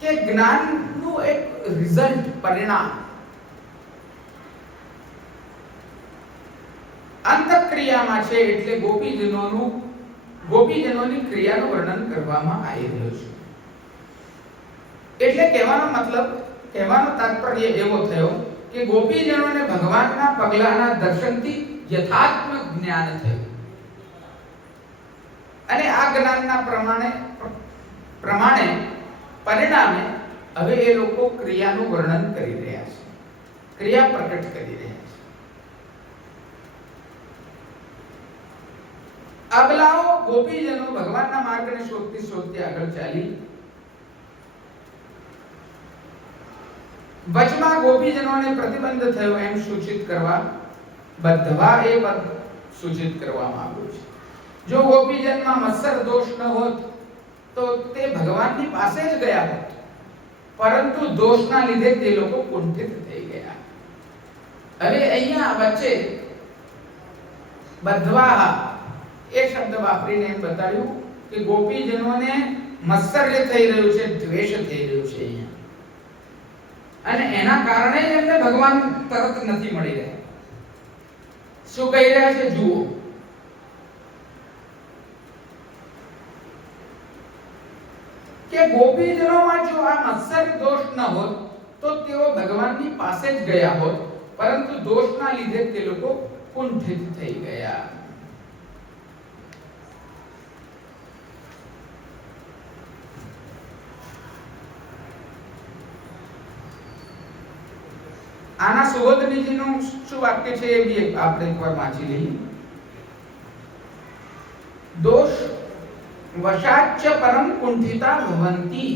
કે જ્ઞાનનું એક રિઝલ્ટ, પરિણામ. અંતક્રિયામાં છે એટલે ગોપીજનોની ક્રિયાનું વર્ણન કરવામાં આવી રહ્યું છે. એટલે કહેવાનો તાત્પર્ય એવો થયો કે ગોપીજનોને ભગવાનના પગલાના દર્શનથી યથાર્થ જ્ઞાન થયું અને આ જ્ઞાનના પ્રમાણે પરિણામે હવે એ લોકો ક્રિયાનું વર્ણન કરી રહ્યા છે, ક્રિયા પ્રકટ કરી રહ્યા છે. અબલાઓ ગોપીજનો ભગવાનના માર્ગને શોધતી આગળ ચાલી. વચમાં ગોપીજનોને પ્રતિબંધ થયો એમ સૂચિત કરવા બધવા એ પદ સૂચિત કરવામાં આવ્યું છે. જો ગોપીજનમાં મત્સર દોષ ન હોત તો તે ભગવાનની પાસે જ ગયા હોત, પરંતુ દોષના લીધે તે લોકો કુંઠિત થઈ ગયા. હવે અહીંયા વચ્ચે બધવા એ શબ્દ વાપરીને એમ બતાવ્યું કે ગોપીજનોને મત્સર્ય થઈ રહ્યું છે, દ્વેષ થઈ રહ્યું છે અહીંયા, અને એના કારણે એમને ભગવાન તરત નથી મળી રહ્યા. શું કહી રહ્યા છે જુઓ. કે ગોપીજનોમાં જો આ મત્સર દોષ ન હોત તો તેઓ ભગવાનની પાસે જ ગયા હોત, પરંતુ દોષના લીધે તે લોકો કુંઠિત થઈ ગયા. આના સુબોધનીજીનું શું વાક્ય છે એ બી આપણે એકવાર વાંચી લઈએ. દોષ વશાચ્ચ પરમ કુંઠિતા ભવંતી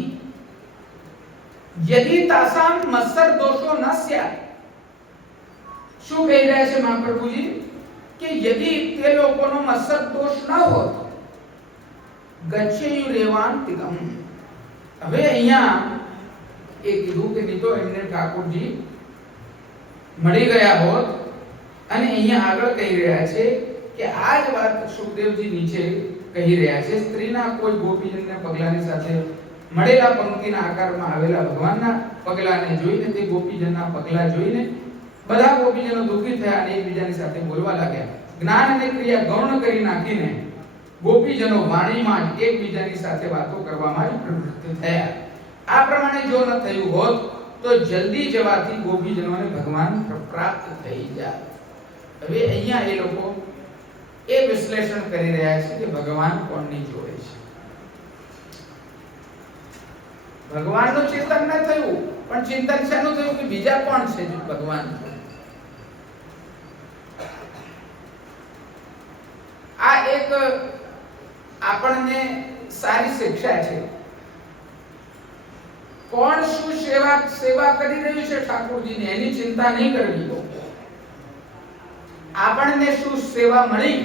યદિ તાસામ મત્સર દોષો ન સ્યાત. શું કહી રહ્યા છે મહાપ્રભુજી કે યદિ તે લોકોનો મત્સર દોષ ન હોત ગચ્છેયુ રેવાંતિકમ. હવે અહીંયા એ કીધું કે નહીં તો એમને ઠાકોરજી મળી ગયા હોત, અને અહીંયા આગળ કહી રહ્યા છે કે આ જ વાત સુખદેવજી નીચે કહી રહ્યા છે. સ્ત્રીના કોઈ ગોપીજનના પગલાની સાથે મળેલા પંક્તિના આકારમાં આવેલા ભગવાનના પગલાને જોઈને, તે ગોપીજનના પગલા જોઈને બધા ગોપીજનો દુઃખી થયા અને એકબીજાની સાથે બોલવા લાગ્યા. જ્ઞાન અને ક્રિયા ગૌણ કરી નાખીને ગોપીજનો વાણીમાં જ એકબીજાની સાથે વાતો કરવામાં જ પ્રવૃત્ત થયા. આ પ્રમાણે જો ન થયું હોત તો જલ્દી જવાથી ગોપીજનોને ભગવાન પ્રાપ્ત થઈ જાય. હવે અહીંયા એ લોકો એ વિશ્લેષણ કરી રહ્યા છે કે ભગવાન કોણની જોડે છે. ભગવાનનું ચિંતન ન થયું, પણ ચિંતન શાનું થયું કે બીજા કોણ છે ભગવાન. આ એક આપણને સારી શિક્ષા છે. કોણ શું સેવા કરી રહ્યું છે ઠાકોરજીની, એની ચિંતા નહીં કરવી. આપણને શું સેવા મળી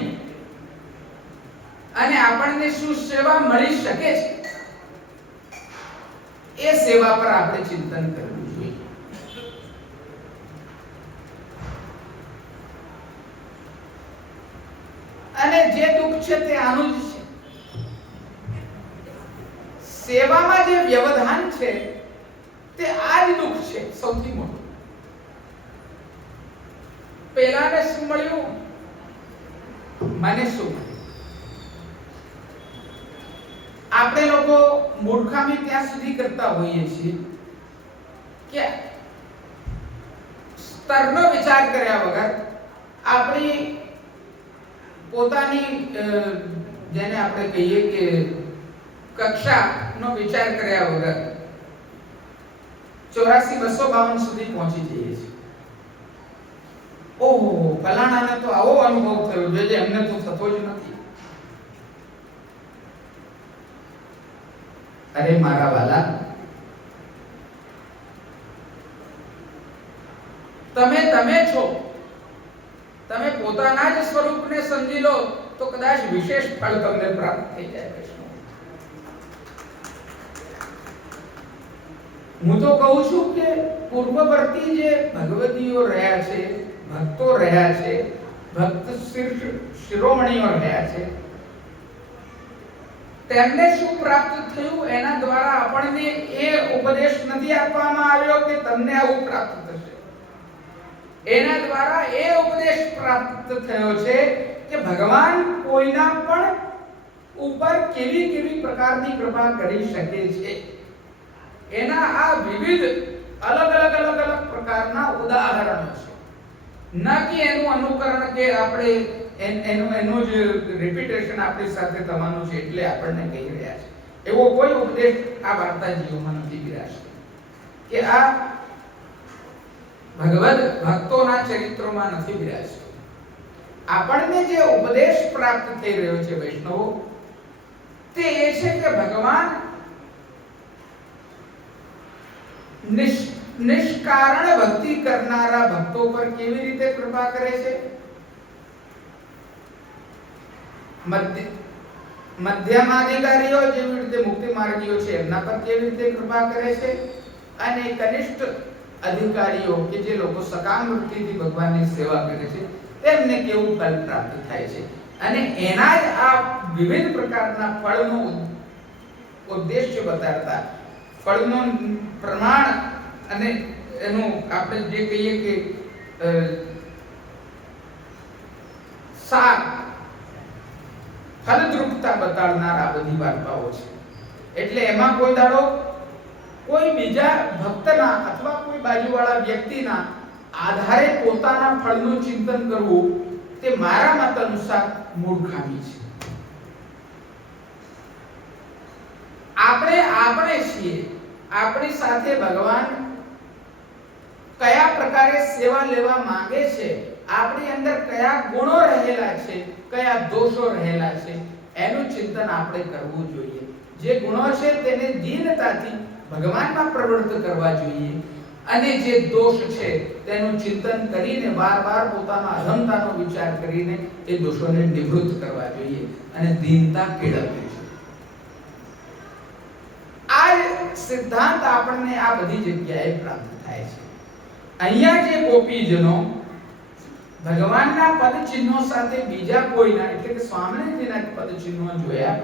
અને આપણને શું સેવા મળી શકે છે, એ સેવા પર આપણે ચિંતન કરવું જોઈએ. અને જે દુઃખ છે તે આનું જ છે. સેવામાં જે વ્યવધાન છે તે આ જ દુઃખ છે સૌથી મોટું. પેલાને શું મળ્યું, મને શું મળ્યું. આપણે લોકો મૂર્ખામી ત્યાં સુધી કરતા હોઈએ છીએ કે સ્તરનો વિચાર કર્યા વગર આપણી પોતાની જેને આપણે કહીએ કે કક્ષાનો વિચાર કર્યા વગર 84-252 સુધી પહોંચી જઈએ છીએ. ઓહો, ફલાણાને તો આવો અનુભવ થયો જે એમને તો થતો જ નથી. અરે મારા વાલા, તમે છો. તમે પોતાના જ સ્વરૂપને સમજી લો તો કદાચ વિશેષ ફળ તમને પ્રાપ્ત થઈ જાય. હું તો કહું છું કે પૂર્વવર્તી જે ભગવતીઓ રહ્યા છે, ભક્તો રહ્યા છે, ભક્ત શિરોમણીઓ રહ્યા છે, તેમને શું પ્રાપ્ત થયું એના દ્વારા આપણને એ ઉપદેશ નથી આપવામાં આવ્યો કે તમને આવું પ્રાપ્ત થશે. એના દ્વારા એ ઉપદેશ પ્રાપ્ત થયો છે કે ભગવાન કોઈના પણ ઉપર કેવી કેવી પ્રકારની કૃપા કરી શકે છે. એના આ વિવિધ અલગ પ્રકારના ઉદાહરણો છે. ન કે એનું અનુકરણ કે આપણે એનું જ રિપીટેશન આપણી સાથે થવાનું છે એટલે આપણને કહી રહ્યા છે. એવો કોઈ ઉપદેશ આ વાર્તાજીઓમાં નથી વિરાશે કે આ ભગવદ ભક્તોના ચરિત્રોમાં નથી વિરાશે. આપણને જે ઉપદેશ પ્રાપ્ત થઈ રહ્યો છે વૈષ્ણવો, તે એ છે કે ભગવાન નિષ્કારણ ભક્તિ કરનારા ભક્તો પર કેવી રીતે કૃપા કરે છે, મધ્યમાધિકારીઓ જેવી રીતે મુક્તિ માર્ગીઓ છે એમના પર કેવી રીતે કૃપા કરે છે, અને કનિષ્ઠ અધિકારીઓ કે જે લોકો સકામ વૃત્તિથી ભગવાનની સેવા કરે છે તેમને કેવું ફળ પ્રાપ્ત થાય છે. અને એના જ આ વિવિધ પ્રકારના ફળનો ઉદ્દેશ્ય બતાડતા, ફળનું પ્રમાણ અને એનું આપણે જે કહીએ કે સાર ફલદ્રુપતા બતાડનાર આ બધી વાર્તાઓ છે. એટલે એમાં કોઈ દાડો કોઈ બીજા ભક્તના અથવા કોઈ બાજુવાળા વ્યક્તિના આધારે પોતાના ફળનું ચિંતન કરવું તે મારા મત અનુસાર મૂર્ખામી છે. આપણે છીએ, આપણી સાથે ભગવાન કયા પ્રકારે સેવા લેવા માંગે છે, આપણી અંદર કયા ગુણો રહેલા છે, કયા દોષો રહેલા છે, એનું ચિંતન આપણે કરવું જોઈએ. જે ગુણો છે તેને દીનતાથી ભગવાનમાં પ્રવૃત્ત કરવા જોઈએ, અને જે દોષ છે તેનું ચિંતન કરીને વારવાર પોતાના અહંતાનો વિચાર કરીને એ દોષોને નિવૃત્ત કરવા જોઈએ અને દીનતા કેળવવી જોઈએ. આ સિદ્ધાંત આપણને આ બધી જગ્યાએ પ્રાપ્ત થાય છે. અહીંયા જે ગોપીજનો ભગવાનના પદ ચિહ્નો સાથે બીજા કોઈના એટલે કે સ્વામિનારાયણના પદ ચિહ્નો જોયા,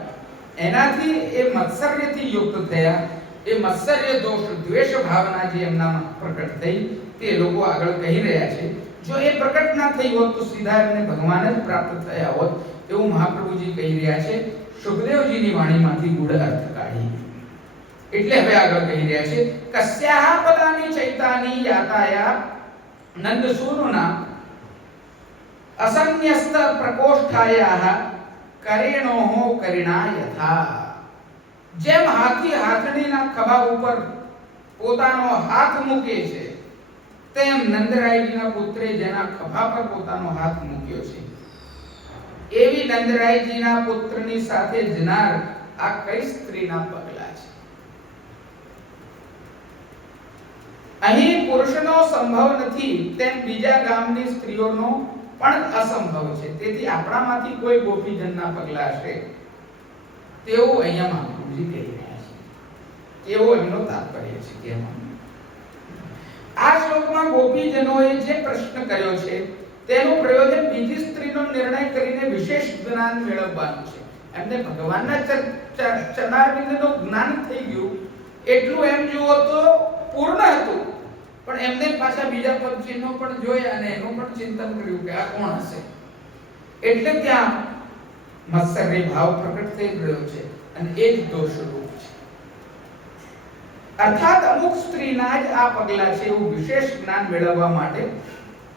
એનાથી એ મત્સર્યથી યુક્ત થયા. એ મત્સર્ય દોષ દ્વેષ ભાવના જે એમનામાં પ્રકટ થઈ તે લોકો આગળ કહી રહ્યા છે. જો એ પ્રકટ ના થઈ હોત તો સીધા એમને ભગવાન જ પ્રાપ્ત થયા હોત એવું મહાપ્રભુજી કહી રહ્યા છે. સુખદેવજીની વાણીમાંથી ગૂઢ અર્થ કાઢી એટલે હવે આગળ કહી રહ્યા છે, કસ્યાહ પદાની ચૈતાની યાતાયા નંદસૂનુના અસન્યસ્ત પ્રકોષ્ઠાયાહ કરેણોઃ કરિણા યથા. જેમ હાથી હાથણીના ખભા ઉપર પોતાનો હાથ મૂકે છે, તેમ નંદરાયજીના પુત્રે જેના ખભા પર પોતાનો હાથ મૂક્યો છે, એવી નંદરાયજીના પુત્રની સાથે જનાર આ કઈ સ્ત્રીના પગલા છે. અહીં પુરુષનો સંભવ નથી તેમ બીજા ગામની સ્ત્રીઓનો પણ અસંભવ છે. તેથી આપણામાંથી કોઈ ગોપીજનના પગલા હશે તેવું અહીંયા મહાપ્રભુજી કહી રહ્યા છે. એવો એમનો તાત્પર્ય છે કહેવાનો. આ શ્લોકમાં ગોપીજનોએ જે પ્રશ્ન કર્યો છે તેનું પ્રયોજન બીજી સ્ત્રીનો નિર્ણય કરીને વિશેષ જ્ઞાન મેળવવાનું છે. એમને ભગવાનના ચરણારવિંદનું જ્ઞાન થઈ ગયું એટલું એમ જુઓ તો પૂર્ણ હતું, પણ એમને પાછા બીજા પદચિહ્નો પણ જોયા અને એનું પણ ચિંતન કર્યું કે આ કોણ હશે. એટલે ત્યાં મત્સર્ય ભાવ પ્રકટ થઈ ગયો છે અને એ જ દોષરૂપ છે. અર્થાત અમુક સ્ત્રીના જ આ પગલા છે એવું વિશેષ જ્ઞાન મેળવવા માટે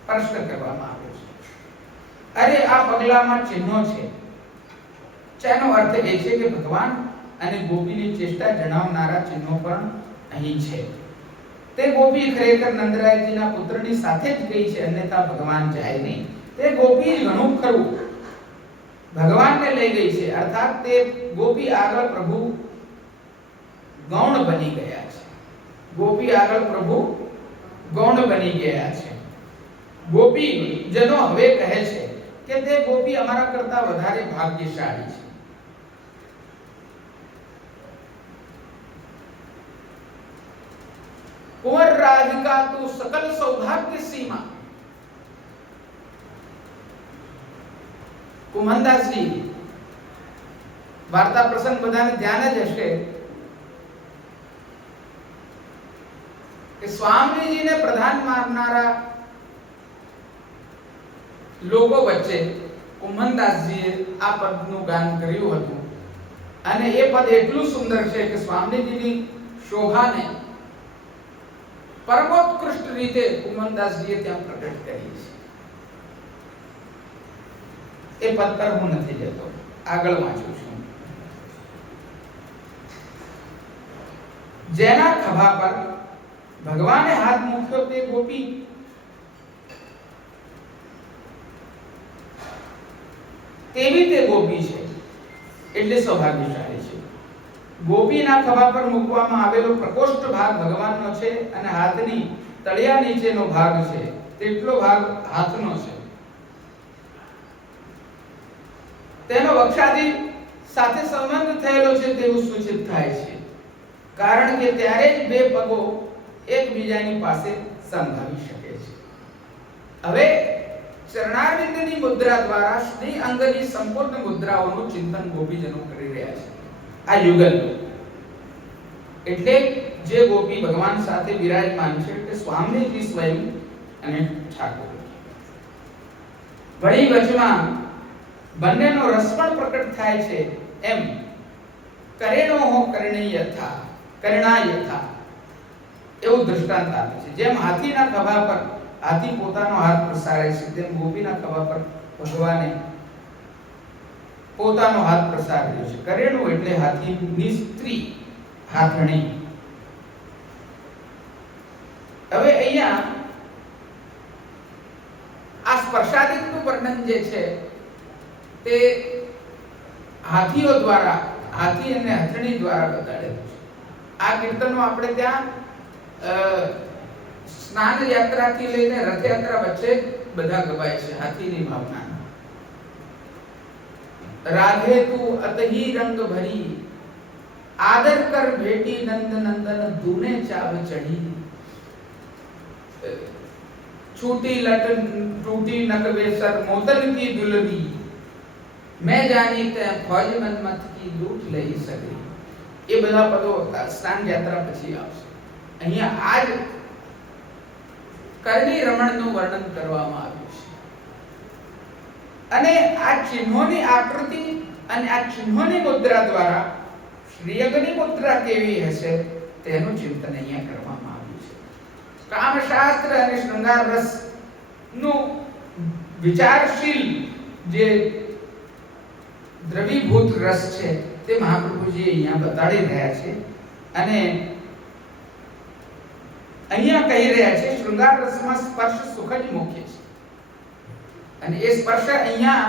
પ્રશ્ન કરવામાં આવ્યો છે. અરે આ પગલામાં ચિહ્નો છે, જેનો અર્થ એ છે કે ભગવાન અને ગોપીની ચેષ્ટા જણાવનારા ચિહ્નો પણ અહીં છે. તે ગોપી ખરેખર નંદરાયજીના પુત્રની સાથે જ ગઈ છે, અન્યથા ભગવાન જાય નહીં. તે ગોપી ઘણું ખરું ભગવાનને લઈ ગઈ છે, અર્થાત તે ગોપી આગળ પ્રભુ ગૌણ બની ગયા છે. ગોપી આગળ પ્રભુ ગૌણ બની ગયા છે. ગોપી જનો હવે કહે છે કે તે ગોપી અમારા કરતા વધારે ભાગ્યશાળી છે. कुंवर राधिका तू सकल सौभाग्य सीमा. કુમનદાસજી વાર્તા પ્રસંગ બધાને ધ્યાન જ હશે કે સ્વામીજીને પ્રધાન માનનારા લોકો વચ્ચે કુમનદાસજીએ આ પદનું ગાન કર્યું હતું અને એ પદ એટલું સુંદર છે કે સ્વામીજીની શોભાને પરમોત્કૃષ્ટ રીતે કુમનદાસજીએ ત્યાં પ્રકટ કરી છે. એ પદ પર હું નથી જતો, આગળ વાંચું છું. જેના ખભા પર ભગવાને હાથ મૂક્યો તે ગોપી તેવી તે ગોપી છે એટલે સૌભાગ્યશાળી છે. ગોપીના ખભા પર મૂકવામાં આવેલો પ્રકોષ્ઠ ભાગ ભગવાનનો છે અને હાથની તળિયા નીચેનો ભાગ છે તેટલો ભાગ હાથનો છે. તેનો વક્ષાદી સાથે સંબંધ થયેલો છે તેવું સૂચિત થાય છે, કારણ કે ત્યારે જ બે પગો એકબીજાની પાસે સંભાવી શકે છે. હવે ચરણારવિંદની મુદ્રા દ્વારા શ્રી અંગની સંપૂર્ણ મુદ્રાઓનું ચિંતન ગોપીજનો કરી રહ્યા છે. આ યુગલ એટલે જે ગોપી ભગવાન સાથે વિરાજમાન છે તે સ્વામીજી સ્વયં અને ઠાકોર. વળી વચમાં બંનેનો રસ પણ પ્રકટ થાય છે. એમ કરેણો હો કરણી યથા કરણા યથા એવું દૃષ્ટાંત આપે છે. જેમ હાથીના ખભા પર હાથી પોતાનો હાથ પ્રસારે છે તેમ ગોપીના ખભા પર ભગવાને પોતાનો હાથ પ્રસાર્યો છે. કરેણું એટલે હાથીની સ્ત્રી હાથણી. હવે અહીંયા આ સ્પર્શાદિકનું વર્ણન જે છે તે હાથીઓ દ્વારા, હાથી અને હથણી દ્વારા બતાડેલું છે. આ કીર્તનો આપણે ત્યાં સ્નાન યાત્રાથી લઈને રથયાત્રા વચ્ચે બધા ગવાય છે હાથીની ભાવના. राधे तू अतही रंग भरी आदर कर बेटी नंद नंदन दूने चाव चढ़ी छूटी लट टूटी नकवे सर मोदन की दुलरी मैं जानी ते फौज मनमत की लूट लई सके. એ બધા પદો સ્નાન યાત્રા પછી આવશે. અહીંયા આજ કરણી રમણનું વર્ણન કરવામાં આવ્યું છે અને આ ચિહ્નોની આકૃતિ અને આ ચિહ્નોની મુદ્રા દ્વારા શ્રીયંગની મુદ્રા કેવી હશે તેનું ચિંતન અહીંયા કરવામાં આવ્યું છે. કામશાસ્ત્ર અને શૃંગાર રસ નું વિચારશીલ જે દ્રવીભૂત રસ છે તે મહાપ્રભુજી અહીંયા બતાડી રહ્યા છે અને અહીંયા કહી રહ્યા છે શૃંગાર રસમાં સ્પર્શ સુખ જ મુખ્ય છે અને એ સ્પર્શ અહીંયા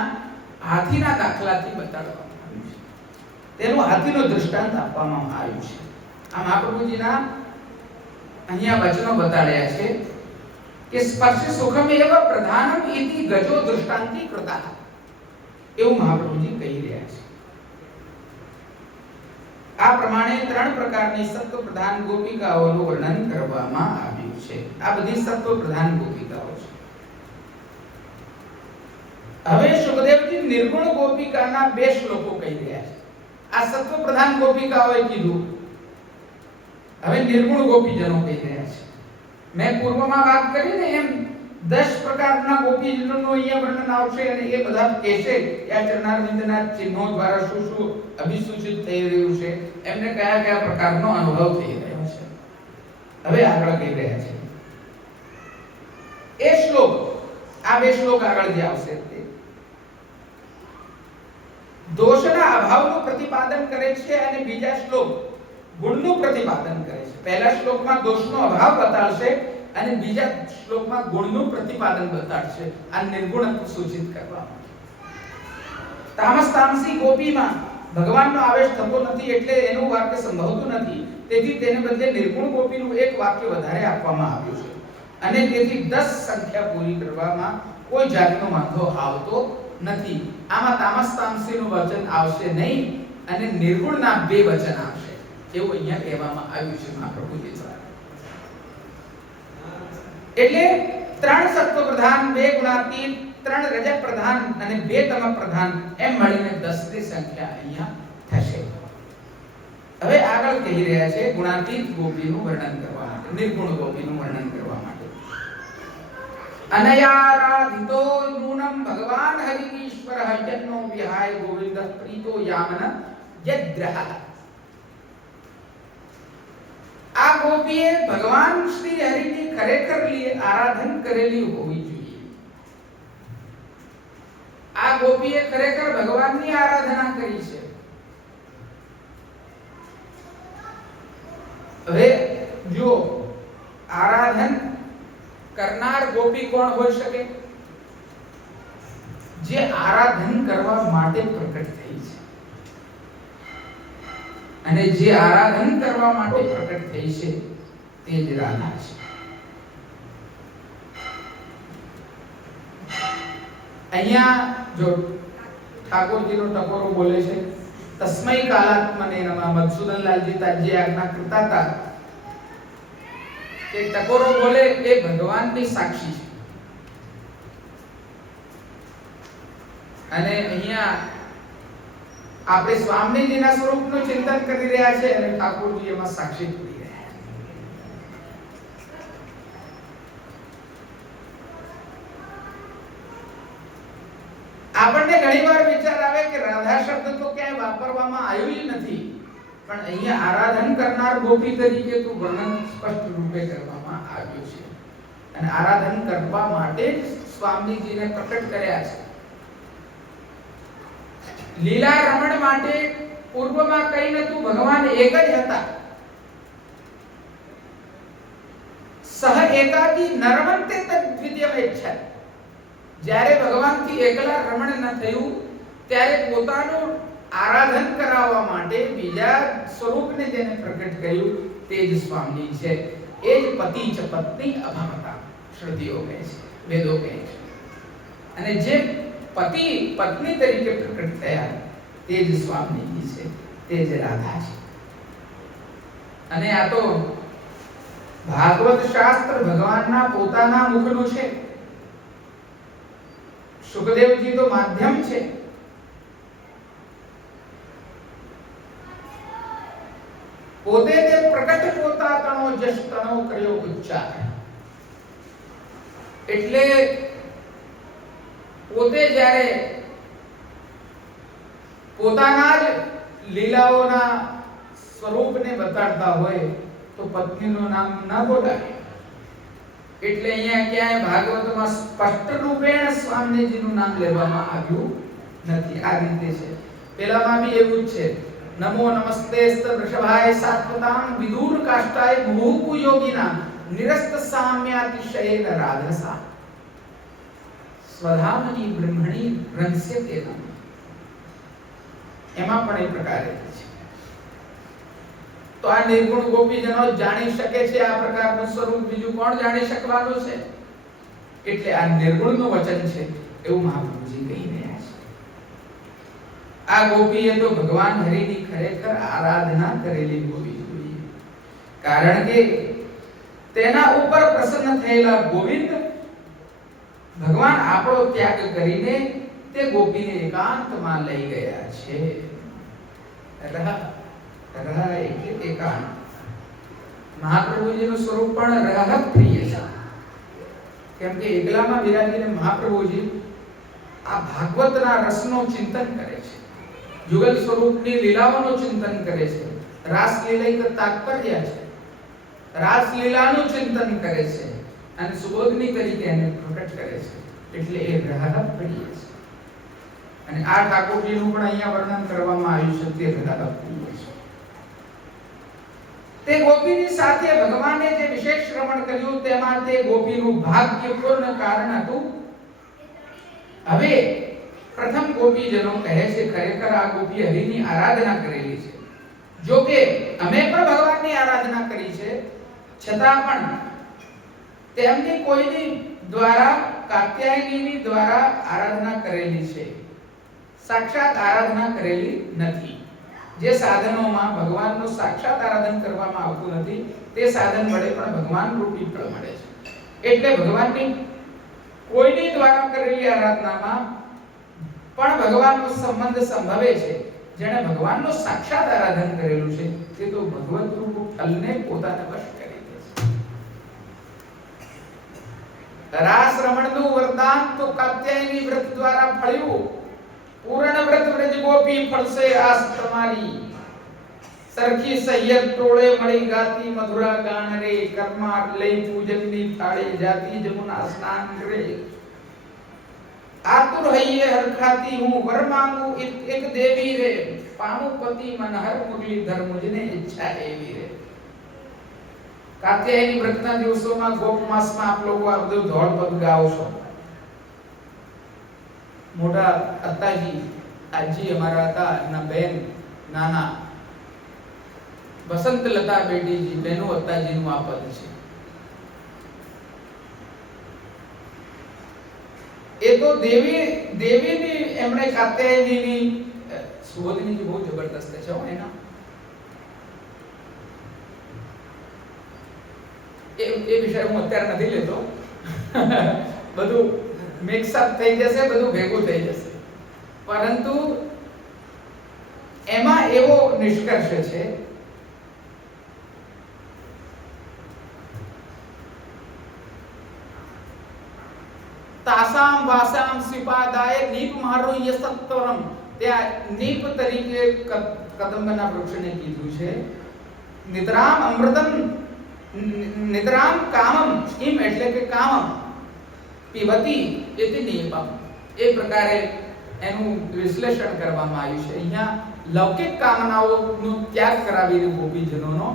હાથીના દાખલાથી બતાડવામાં આવ્યું છે. તેનું હાથીનો દૃષ્ટાંત આપવામાં આવ્યું છે. આ મહાપ્રભુજીના અહીંયા વચનો બતાડ્યા છે કે સ્પર્શ સુખમ એવ પ્રધાનમ ઇતિ ગજો દૃષ્ટાંતિ કૃતા એવું મહાપ્રભુજી કહી રહ્યા છે. આ પ્રમાણે ત્રણ પ્રકારની સત્વ પ્રધાન ગોપિકાઓનું વર્ણન કરવામાં આવ્યું છે. આ બધી સત્વ પ્રધાન ગોપિકાઓ છે. હવે સુખદેવજી નિર્ગુણ ગોપિકાના બે શ્લોકો કહી રહ્યા છે. આ સત્વ પ્રધાન ગોપિકાઓએ કીધું, હવે નિર્ગુણ ગોપીજનો કહી રહ્યા છે. મેં પૂર્વમાં વાત કરી ને એમ 10 પ્રકારના ગોપીજનોનું અહીંયા વર્ણન આવશે અને એ બધા કહેશે કે આ ચરણારવિંદના ચિહ્નો દ્વારા શું શું અભિસૂચિત થઈ રહ્યું છે, એમને કયા કયા પ્રકારનો અનુભવ થઈ રહ્યો છે. હવે આગળ કહી રહ્યા છે એ શ્લોક, આ બે શ્લોક આગળ જે આવશે તે દોષના અભાવનું પ્રતિપાદન કરે છે અને બીજા શ્લોક ગુણનું પ્રતિપાદન કરે છે. પહેલા શ્લોકમાં દોષનો અભાવ બતાવશે અને બીજા શ્લોકમાં ગુણનું પ્રતિપાદન બતાવશે. આ નિર્ગુણત્વ સૂચિત કરવા માટે. તામસ તામસી ગોપીમાં ભગવાનનો આવેશ થતો નથી એટલે એનું વાક્ય સંભવતું નથી. તેથી તેને બદલે નિર્ગુણ ગોપીનું એક વાક્ય વધારે આપવામાં આવ્યું છે અને તેથી 10 સંખ્યા પૂરી કરવામાં કોઈ જાતનો વાંધો આવતો નથી. આમાં તામસ તામસીનું વચન આવશે નહીં અને નિર્ગુણના બે વચન આવશે એવું અહીંયા કહેવામાં આવ્યું છે મહાપ્રભુજી દ્વારા. એટલે 3 સત્વ પ્રધાન, 2 ગુણાતીત, 3 રજત પ્રધાન અને 2 તમ પ્રધાન એમ મળીને 10 ની સંખ્યા અહીંયા થશે. હવે આગળ કહી રહ્યા છે ગુણાતીત ગોપીનું વર્ણન કરવા માટે, નિર્ગુણ ગોપીનું વર્ણન કરવા માટે. અનયારાધિતો નૂનમ ભગવાન હરિ ઈશ્વર જન્નો વિહાય ગોવિંદ પ્રીતો યામન યદ્રહ. આ ગોપીએ ભગવાન શ્રી હરિની ખરેખર આરાધન કરેલી હોવી જોઈએ. આ ગોપીએ ખરેખર ભગવાનની આરાધના કરી છે. હવે જો આરાધન કરનાર ગોપી કોણ હોઈ શકે? જે આરાધન કરવા માટે પ્રકટ થઈ છે અને જે આરાધન કરવા માટે પ્રકટ થઈ છે તે જ રાધા છે. અહીંયા જો ઠાકોરજીનો ટકોરો બોલે છે તસ્મૈ કાલાત્મને નમઃ. મધુસૂદનલાલજી તાજી આજ્ઞા કરતા હતા કે ટકોરો બોલે એ ભગવાનની સાક્ષી છે. અને અહીંયા આપણે સ્વામીજીના સ્વરૂપનું ચિંતન કરી રહ્યા છે અને ઠાકોરજી એમાં સાક્ષી થઈ રહ્યા છે. આપણને ઘણીવાર વિચાર આવે કે રાધા શબ્દ તો ક્યાંય વાપરવામાં આવ્યો જ નથી, પણ અહીંયા આરાધન કરનાર ગોપી તરીકે તો વર્ણન સ્પષ્ટ રૂપે કરવામાં આવ્યું છે અને આરાધન કરવા માટે જ સ્વામીજીને પ્રકટ કર્યા છે. લીલા રમણ માટે પૂર્વમાં કઈ નતું, ભગવાન એક જ હતા. સહ એકાકી નરમંતે તદ્વિતીયમ ઇચ્છા. જ્યારે ભગવાનથી એકલા રમણ ન થયું ત્યારે પોતાનું આરાધન કરાવવા માટે બીજા સ્વરૂપને જેને પ્રકટ કર્યું તે જ સ્વામી છે. એ જ પતિ ચ પત્ની અભાવતા શ્રુતિઓ કહે છે, વેદો કહે છે. અને જે પતિ પત્ની તરીકે પ્રકટ થયા તે જ સ્વામીજી છે, તે જ રાધા છે. અને આ તો ભાગવત શાસ્ત્ર ભગવાનના પોતાના મુખનું છે. સુખદેવજી તો માધ્યમ છે. પોતે તે પ્રકટ પોતા તણો જશ તણો કર્યો ઉચ્ચાર. એટલે પોતે જ્યારે પોતાના જ લીલાઓના સ્વરૂપને બતાડતા હોય તો પત્નીનું નામ ન બોલાય. એટલે અહીંયા ક્યાંય ભાગવતમાં સ્પષ્ટ રૂપેણ સ્વામીજીનું નામ લેવામાં આવ્યું નથી. આ રીતે છે. પેલામાં બી એવું જ છે. નમો નમસ્તે સ્ત વૃષભાય સાત્વતામ વિદુર કાષ્ટાય મુહુકુ યોગિના નિરસ્ત સામ્યાતિશયેન રાધસા સ્વધામની બ્રહ્મણી રંસ્યતે નમ. એમાં પણ એ પ્રકારે છે. તો આ નિર્ગુણ ગોપીજનો જાણી શકે છે આ પ્રકારનું સ્વરૂપ. બીજું કોણ જાણી શકવાનું છે? એટલે આ નિર્ગુણનું વચન છે એવું મહાપ્રભુજી કહી રહ્યા છે. આ ગોપીએ તો ભગવાન હરિની ખરેખર આરાધના કરેલી હોવી જોઈએ, કારણ કે તેના ઉપર પ્રસન્ન થયેલા ગોવિંદ ભગવાન આપણો ત્યાગ કરીને તે ગોપીને એકાંતમાં લઈ ગયા છે. રહ એટલે એકાંત. મહાપ્રભુજીનું સ્વરૂપ પણ રહત પ્રિય છે, કેમ કે એકલામાં વિરાજીને મહાપ્રભુજી આ ભાગવતના રસનો ચિંતન કરે છે, યુગલ સ્વરૂપની લીલાઓનું ચિંતન કરે છે, રાસ લીલા તાત્પર્ય છે, રાસ લીલાનું ચિંતન કરે છે અને સુબોધની તરીકે એને પ્રકટ કરે છે, એટલે એ રહત પ્રિય છે. અને આ ઠાકોરજીનું પણ અહીંયા વર્ણન કરવામાં આવ્યું છે, તે રહત પ્રિય છે. તે ગોપીની સાથે ભગવાને જે વિશેષ શ્રવણ કર્યું તેમાં તે ગોપીનું ભાગ્યપૂર્ણ કારણ હતું. હવે પ્રથમ ગોપીજનો કહે છે ખરેખર આ ગોપી હરિની આરાધના કરેલી છે. જો કે અમે પણ ભગવાનની આરાધના કરી છે, છતાં પણ તેમની કોઈની દ્વારા કાત્યાયનીની દ્વારા આરાધના કરેલી છે, સાક્ષાત આરાધના કરેલી નથી. જે સાધનોમાં ભગવાનનું સાક્ષાત આરાધન કરવામાં આવતું નથી તે સાધન વડે પણ ભગવાન રૂપી ફળ મળે છે. એટલે ભગવાનની કોઈની દ્વારા કરેલી આરાધનામાં પણ ભગવાનનો સંબંધ સંભવે છે. જેણે ભગવાનનું સાક્ષાત આરાધન કરેલું છે તે તો ભગવત રૂપ ફળને પોતાને વશ કરી દે છે. રાસ રમણનું વરદાન તો કાત્યાયની વ્રત દ્વારા ફળ્યું. પૂર્ણ વ્રત વ્રજ ગોપી ફળશે આસ તમારી, સરખી સૈયદ ટોળે મળી ગાતી મધુરા ગાન રે, કર્મા લઈ પૂજનની થાળી જાતી જમુના સ્નાન કરે. આતુર હૈયે હરખાતી હું વર માંગુ એક દેવી રે, પામુ પતિ મન હર મુરલીધર મુજને ઈચ્છા એવી રે. કાત્યાયની વ્રતના દિવસોમાં ગોપ માસમાં આપ લોકો આ બધું ધોળ પદ ગાઓ છો. મોટા અત્તાજી આજી અમારા હતા, એના બેન નાના વસંત લતા બેટીજી બેનો અત્તાજીનું આ પદ છે. એ તો દેવીની એમણે કાત્યાયનીની સુબોધની બહુ જબરદસ્ત છે હો. એના એ વિષય હું અત્યારે નથી લેતો, બધું મિક્સ અપ થઈ જશે, બધું ભેગું થઈ જશે. પરંતુ એમાં એવો નિષ્કર્ષ છે તાસામ વાસામ સિપાદાય નીપ મારો યસત્તરમ. ત્યાં નીપ તરીકે કદંબના વૃક્ષને કીધું છે. નિદ્રામ અમૃતમ નિદ્રામ કામમ, ઇમ એટલે કે કામમ, પીવતી એટલે નીપમ. એ પ્રકારે એનું વિશ્લેષણ કરવામાં આવ્યું છે. અહીંયા લૌકિક કામનાઓનો ત્યાગ કરાવી ગોપીજનોનો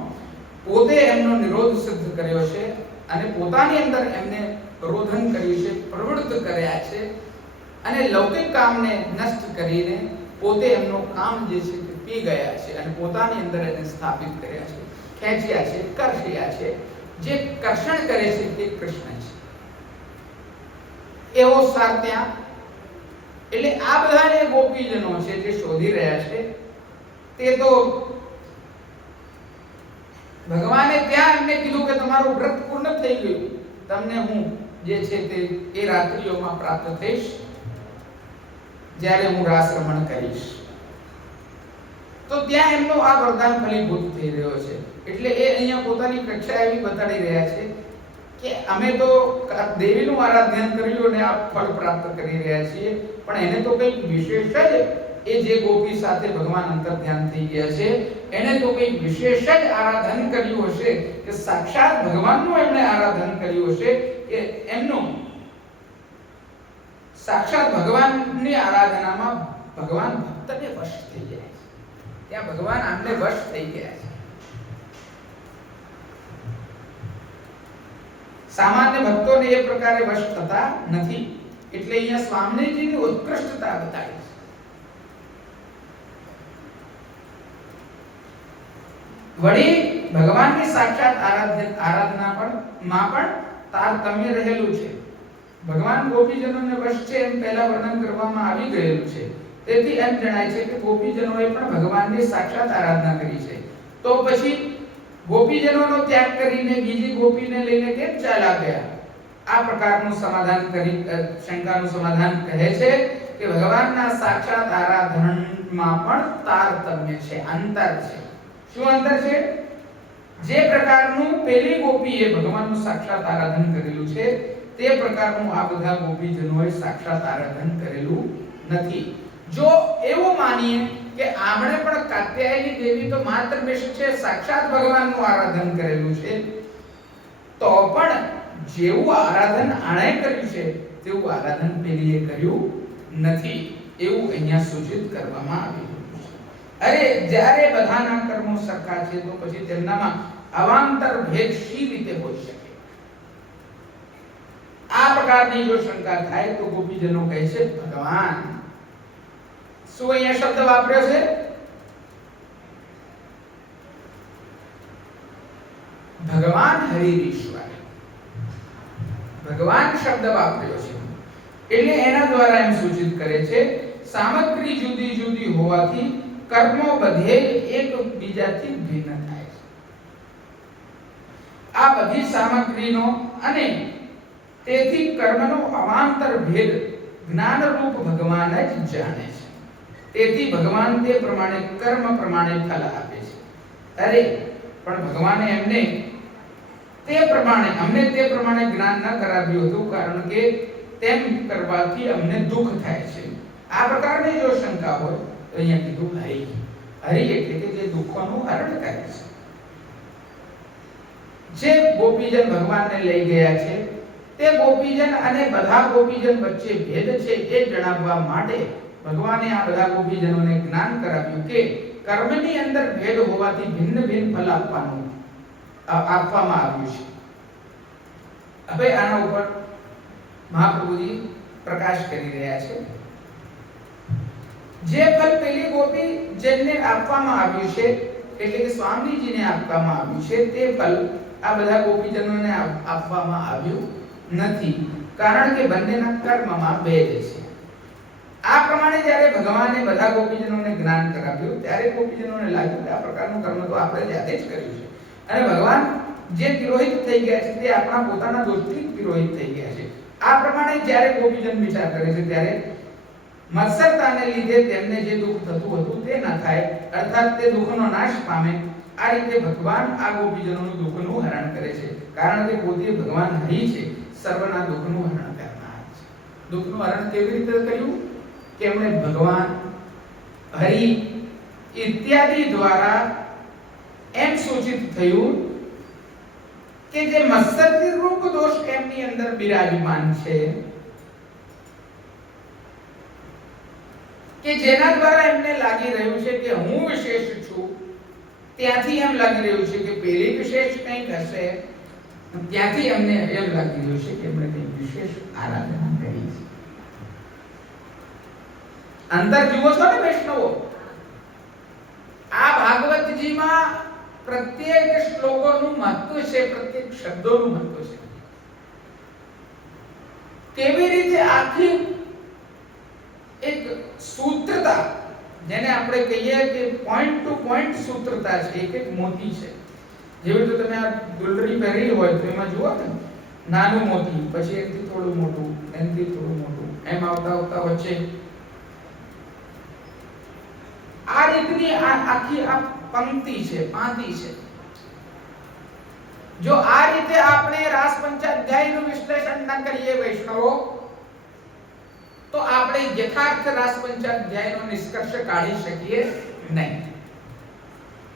પોતે એમનો નિરોધ સિદ્ધ કર્યો છે અને પોતાની અંદર એમને રોધન કર્યું છે, પ્રવૃત્ત કર્યા છે અને લૌકિક કામને નષ્ટ કરીને પોતે એમનો કામ જે છે તે પી ગયા છે અને પોતાની અંદર એને સ્થાપિત કર્યા છે, ખેંચ્યા છે, કર્ષ્યા છે. જે કર્ષણ કરે છે તે કૃષ્ણ છે, એવો સાર ત્યાં. એટલે આ બધા જે ગોપીજનો છે જે શોધી રહ્યા છે તે તો ભગવાને ત્યાં એમને કીધું કે તમારું વ્રત પૂર્ણ થઈ ગયું, તમને હું જે છે તે એ રાત્રિઓમાં પ્રાપ્ત થઈશ જ્યારે હું રાસ રમણ કરીશ. તો ત્યાં એમનો આ વરદાન ફલીભૂત થઈ રહ્યો છે. એટલે એ અહીંયા પોતાની કક્ષા એવી બતાડી રહ્યા છે કે અમે તો દેવીનું આરાધન કર્યું અને આ ફળ પ્રાપ્ત કરી રહ્યા છીએ, પણ એને તો કંઈક વિશેષ જ એ જે ગોપી સાથે ભગવાન અંતર ધ્યાન થઈ ગયા છે એને તો કંઈક વિશેષ જ આરાધન કર્યું હશે કે સાક્ષાત ભગવાનનું એમણે આરાધન કર્યું હશે કે એમનું સાક્ષાત ભગવાનની આરાધનામાં ભગવાન ભક્તને વશ થઈ જાય છે. ત્યાં ભગવાન આમને વશ થઈ ગયા છે. સામાન્ય ભક્તોને એ પ્રકારે વશ થતા નથી. એટલે અહીંયા સ્વામીજીની ઉત્કૃષ્ટતા બતાવી છે. વળી ભગવાનની સાક્ષાત આરાધના પણ માં પણ તારતમ્ય રહેલું છે. ભગવાન ગોપીજનોને વશ છે એમ પહેલા વર્ણન કરવામાં આવી ગયેલું છે. તેથી એમ જણાય છે કે ગોપીજનોએ પણ ભગવાનની સાક્ષાત આરાધના કરી છે. તો પછી ગોપીજનોનો ત્યાગ કરીને બીજી ગોપીને લઈને કેમ ચાલ્યા ગયા? આ પ્રકારનું સમાધાન કરી શંકાનું સમાધાન કહે છે કે ભગવાનના સાક્ષાત આરાધનમાં પણ તારતમ્ય છે, અંતર છે. શું અંતર છે? જે પ્રકારનું પેલી ગોપીએ ભગવાનનું સાક્ષાત આરાધન કરેલું છે તે પ્રકારનું આ બધા ગોપીજનોએ સાક્ષાત આરાધન કરેલું નથી. જો એવું માનીએ કે આમણે પણ કાત્યાયની દેવી તો માત્ર મેષ છે, સાક્ષાત ભગવાનનું આરાધન કરેલું છે, તો પણ જેવું આરાધન આણે કર્યું છે તેવું આરાધન પેલીએ કર્યું નથી એવું અહીંયા સૂચિત કરવામાં આવ્યું છે. અરે જ્યારે બધાના કર્મો સરખા છે તો પછી તેમનામાં અવાંતર ભેદ શી રીતે હોઈ શકે? આ પ્રકારની જો શંકા થાય તો ગોપીજનો કહે છે ભગવાન. શું અહીંયા શબ્દ વાપર્યો છે? ભગવાન હરિશ્વર. ભગવાન શબ્દ વાપર્યો છે એટલે એના દ્વારા એમ સૂચિત કરે છે સામગ્રી જુદી જુદી હોવાથી કર્મો બધે એકબીજાથી ભિન્ન થાય છે. આ બધી સામગ્રીનો અને તેથી કર્મનો અવાંતર ભેદ જ્ઞાનરૂપ ભગવાન જ જાણે છે. તેથી ભગવાન તે પ્રમાણે કર્મ પ્રમાણે ફલ આપે છે. અરે પણ ભગવાને અમને તે પ્રમાણે જ્ઞાન ન કરાવ્યું હતું, કારણ કે તેમ કરવાથી અમને દુઃખ થાય છે. આ પ્રકારની જો શંકા હોય તો અહીંયા કીધું હરિ. હરિ એટલે કે જે દુઃખોનું હરણ કરે છે. જે ગોપીજન ભગવાનને લઈ ગયા છે તે ગોપીજન અને બધા ગોપીજન વચ્ચે ભેદ છે એ જણાવવા માટે ભગવાને આ બધા ગોપીજનોને જ્ઞાન કરાવ્યું કે કર્મની અંદર ભેદ હોવાથી ભિન્ન ભિન્ન ફલ આપવામાં આવ્યું છે. હવે આના ઉપર મહાપ્રભુજી પ્રકાશ કરી રહ્યા છે. જે ફલ પેલી ગોપી જેને આપવામાં આવ્યું છે એટલે કે સ્વામીજીને આપવામાં આવ્યું છે તે ફલ આ બધા ગોપીજનોને આપવામાં આવ્યું નથી, કારણ કે બંનેના કર્મમાં ભેદ છે. આ પ્રમાણે જ્યારે ભગવાને બધા ગોપીજનોને જ્ઞાન કરાવ્યું ત્યારે ગોપીજનોને લાગ્યું કે આ પ્રકારનું કર્મ તો આપણે જાતે જ કર્યું છે અને ભગવાન જે તિરોહિત થઈ ગયા છે તે આપણા પોતાના દોષથી તિરોહિત થઈ ગયા છે. આ પ્રમાણે જ્યારે ગોપીજન વિચાર કરે છે ત્યારે મત્સરતાને લીધે તેમને જે દુઃખ થતું હતું તે ન થાય, અર્થાત તે દુઃખનો નાશ પામે. આ રીતે ભગવાન આ ગોપીજનોનું દુઃખનું હરણ કરે છે, કારણ કે પોતે ભગવાન હરિ છે, સર્વના દુઃખનું હરણ કરનાર છે. દુઃખનું હરણ કેવી રીતે કર્યું? કે એમણે ભગવાન હરિ ઇત્યાદિ દ્વારા એમ સૂચિત થયું કે જે મત્સરથી રૂપ દોષ એમની અંદર બિરાજમાન છે, કે જેના દ્વારા એમને લાગી રહ્યું છે કે હું વિશેષ છું, ત્યાંથી એમ લાગી રહ્યું છે કે પેલી વિશેષ કંઈક હશે, ત્યાંથી એમને એમ લાગી રહ્યું છે કે એમણે કંઈક વિશેષ આરાધના કરી છે. અંતર જુઓ છો ને વૈષ્ણવો? આ ભાગવતજીમાં પ્રત્યેક શ્લોકોનું મહત્વ છે, પ્રત્યેક શબ્દોનું મહત્વ છે. કેવી રીતે આખી એક સૂત્રતા, જેને આપણે કહીએ કે પોઈન્ટ ટુ પોઈન્ટ સૂત્રતા છે, એક એક મોતી છે. જેવી રીતે તમે આ જ્વેલરી પહેરી હોય તો એમાં જુઓ ને નાનું મોતી, પછી એનાથી થોડું મોટું, એનાથી થોડું મોટું, એમ આવતા આવતા વચ્ચે આ રીતની આખી આ પંક્તિ છે, પાંક્તિ છે. જો આ રીતે આપણે રાસ પંચાધ્યાયનું વિશ્લેષણ ન કરીએ વૈષ્ણવો, તો આપણે યથાર્થ રાસ પંચાધ્યાયનો નિષ્કર્ષ કાઢી શકીએ નહીં.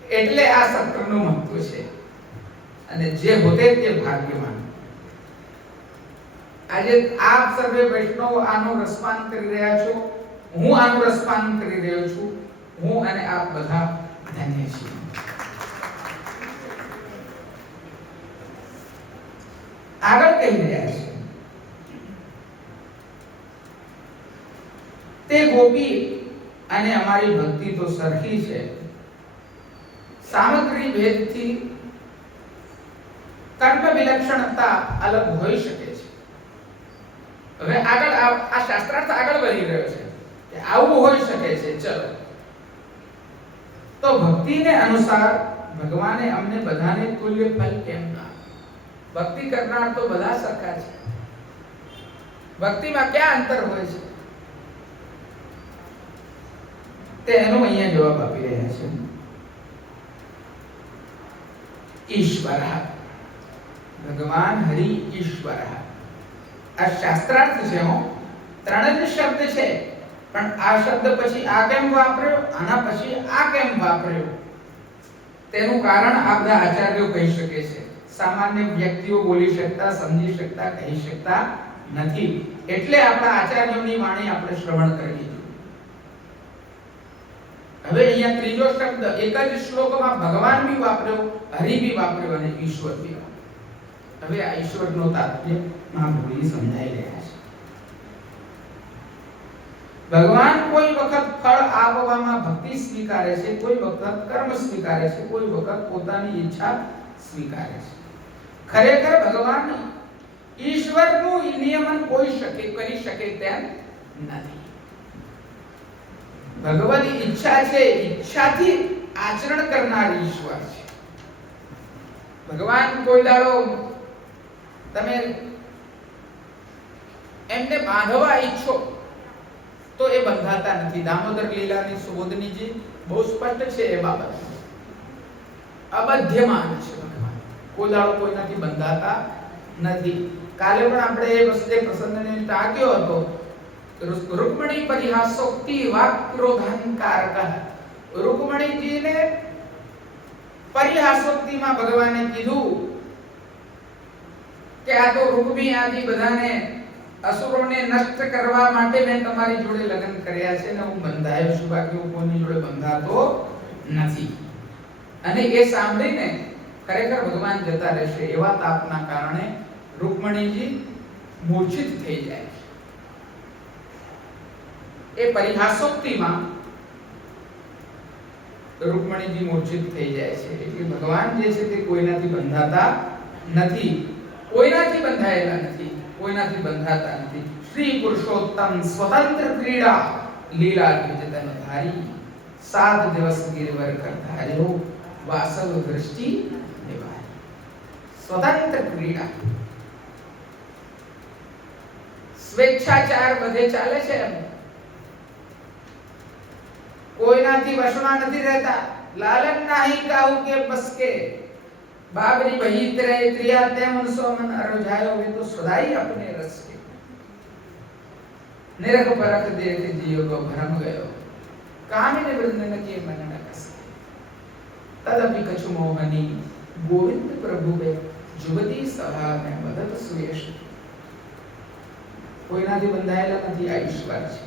એટલે આ સત્રનું મહત્વ છે અને જે હોતે તે ભાગ્યવાન. આજે આપ સર્વે વૈષ્ણવ આનો રસપાન કરી રહ્યા છો, હું આનું રસપાન કરી રહ્યો છું, હું અને આપ બધા ધન્ય છીએ. આગળ કહી રહ્યા છે તે ગોપી અને અમારી ભક્તિ તો સરખી છે, સામગ્રી ભેદથી કર્મ વિલક્ષણતા અલગ હોઈ શકે છે. હવે આગળ આ શાસ્ત્રાર્થ આગળ વધી રહ્યો છે કે આવું હોઈ શકે છે. ચલો, તો ભક્તિને અનુસાર ભગવાને અમને બધાને તુલ્ય ફલ કેમ ના? ભક્તિ કરનાર તો બધા સરખા છે. ભક્તિમાં ક્યાં અંતર હોય છે? તેનો અહીંયા જવાબ આપી રહ્યા છે. ઈશ્વર, ભગવાન હરિ ઈશ્વર. આ શાસ્ત્રાર્થ છે. ત્રણ જ શબ્દ છે, પણ આ શબ્દ પછી આ કેમ વાપર્યો, આના પછી આ કેમ વાપર્યો, તેનું કારણ આ બધા આચાર્યો કહી શકે છે. સામાન્ય વ્યક્તિઓ બોલી શકતા, સમજી શકતા, કહી શકતા નથી. એટલે આપણા આચાર્યોની વાણી આપણે શ્રવણ કરવી. હવે અહીંયા ત્રીજો શબ્દ એક જ શ્લોકમાં ભગવાન બી વાપર્યો, હરિ બી વાપર્યો અને ઈશ્વર બી વાપર્યો. હવે આ ઈશ્વરનો તાત્પર્ય મહાભૂરી સમજાઈ રહ્યા છે. ભગવાન કોઈ વખત ફળ આપવામાં ભક્તિ સ્વીકારે છે, કોઈ વખત કર્મ સ્વીકારે છે, કોઈ વખત પોતાની ઈચ્છા સ્વીકારે છે. ખરેખર ભગવાન ઈશ્વરનું નિયમન કોઈ કરી શકે તેમ નથી. ભગવાનની ઈચ્છા છે, ઈચ્છાથી આચરણ કરનાર ઈશ્વર છે. ભગવાન કોઈ દાડો તમે એમને બાંધવા ઈચ્છો તો એ બંધાતા નથી. દામોદર લીલાની સુબોધનીજી બહુ સ્પષ્ટ છે એ બાબત. અબધ્યમાન છે ભગવાન, કોઈ દાડો કોઈનાથી બંધાતા નથી. કાલે પણ આપણે એ વસ્તે પ્રસંગને ટાંક્યો હતો. रुक्मणी परिहासोक्ति वाक् क्रोधांकारक. रुक्मणीजीने પરિહાસોક્તિમાં ભગવાને કીધું કે આ તો રૂકમી આદિ બધાને અસુરોને નષ્ટ કરવા માટે મેં તમારી જોડે લગ્ન કર્યા છે ને હું બંધાયો છું, બાકી હું કોઈની જોડે બંધાતો નથી. અને એ સાંભળીને ખરેખર ભગવાન જતા રહેશે એવા તાપના કારણે રૂકમણીજી મૂર્છિત થઈ જાય છે. એ પરિહાસોક્તિમાં રૂકમણીજી મૂર્છિત થઈ જાય છે. એટલે ભગવાન જે છે તે કોઈનાથી બંધાતા નથી, કોઈનાથી બંધાયેલા નથી, કોઈનાથી બંધાતા નથી. શ્રી પુરુષોત્તમ સ્વતંત્ર ક્રીડા લીલા વિજતન ધારી, 7 દિવસ ગિરવર કર ધાર્યો, વાસવ દૃષ્ટિ નિવારી. સ્વતંત્ર ક્રીડા, સ્વેચ્છાચાર બધે ચાલે છે. કોઈનાથી વશમાં નથી રહેતા. લાલન નાહી કાહુ કે બસ કે, બાબરી બહી ત્રે ત્રિયા તે મનસો મન અરજાયો, વે તો સદાઈ અપને રસ કે. નિરખ પરખ દેખ જીવ કો ભ્રમ ગયો, કામિને વૃંદન કે મન ન કસ. તદપિ કछु મોહની ગોવિંદ પ્રભુ બે, જુગતી સભા મે મદદ સુયેશ. કોઈનાથી બંધાયેલા નથી. આ ઈશ્વર છે,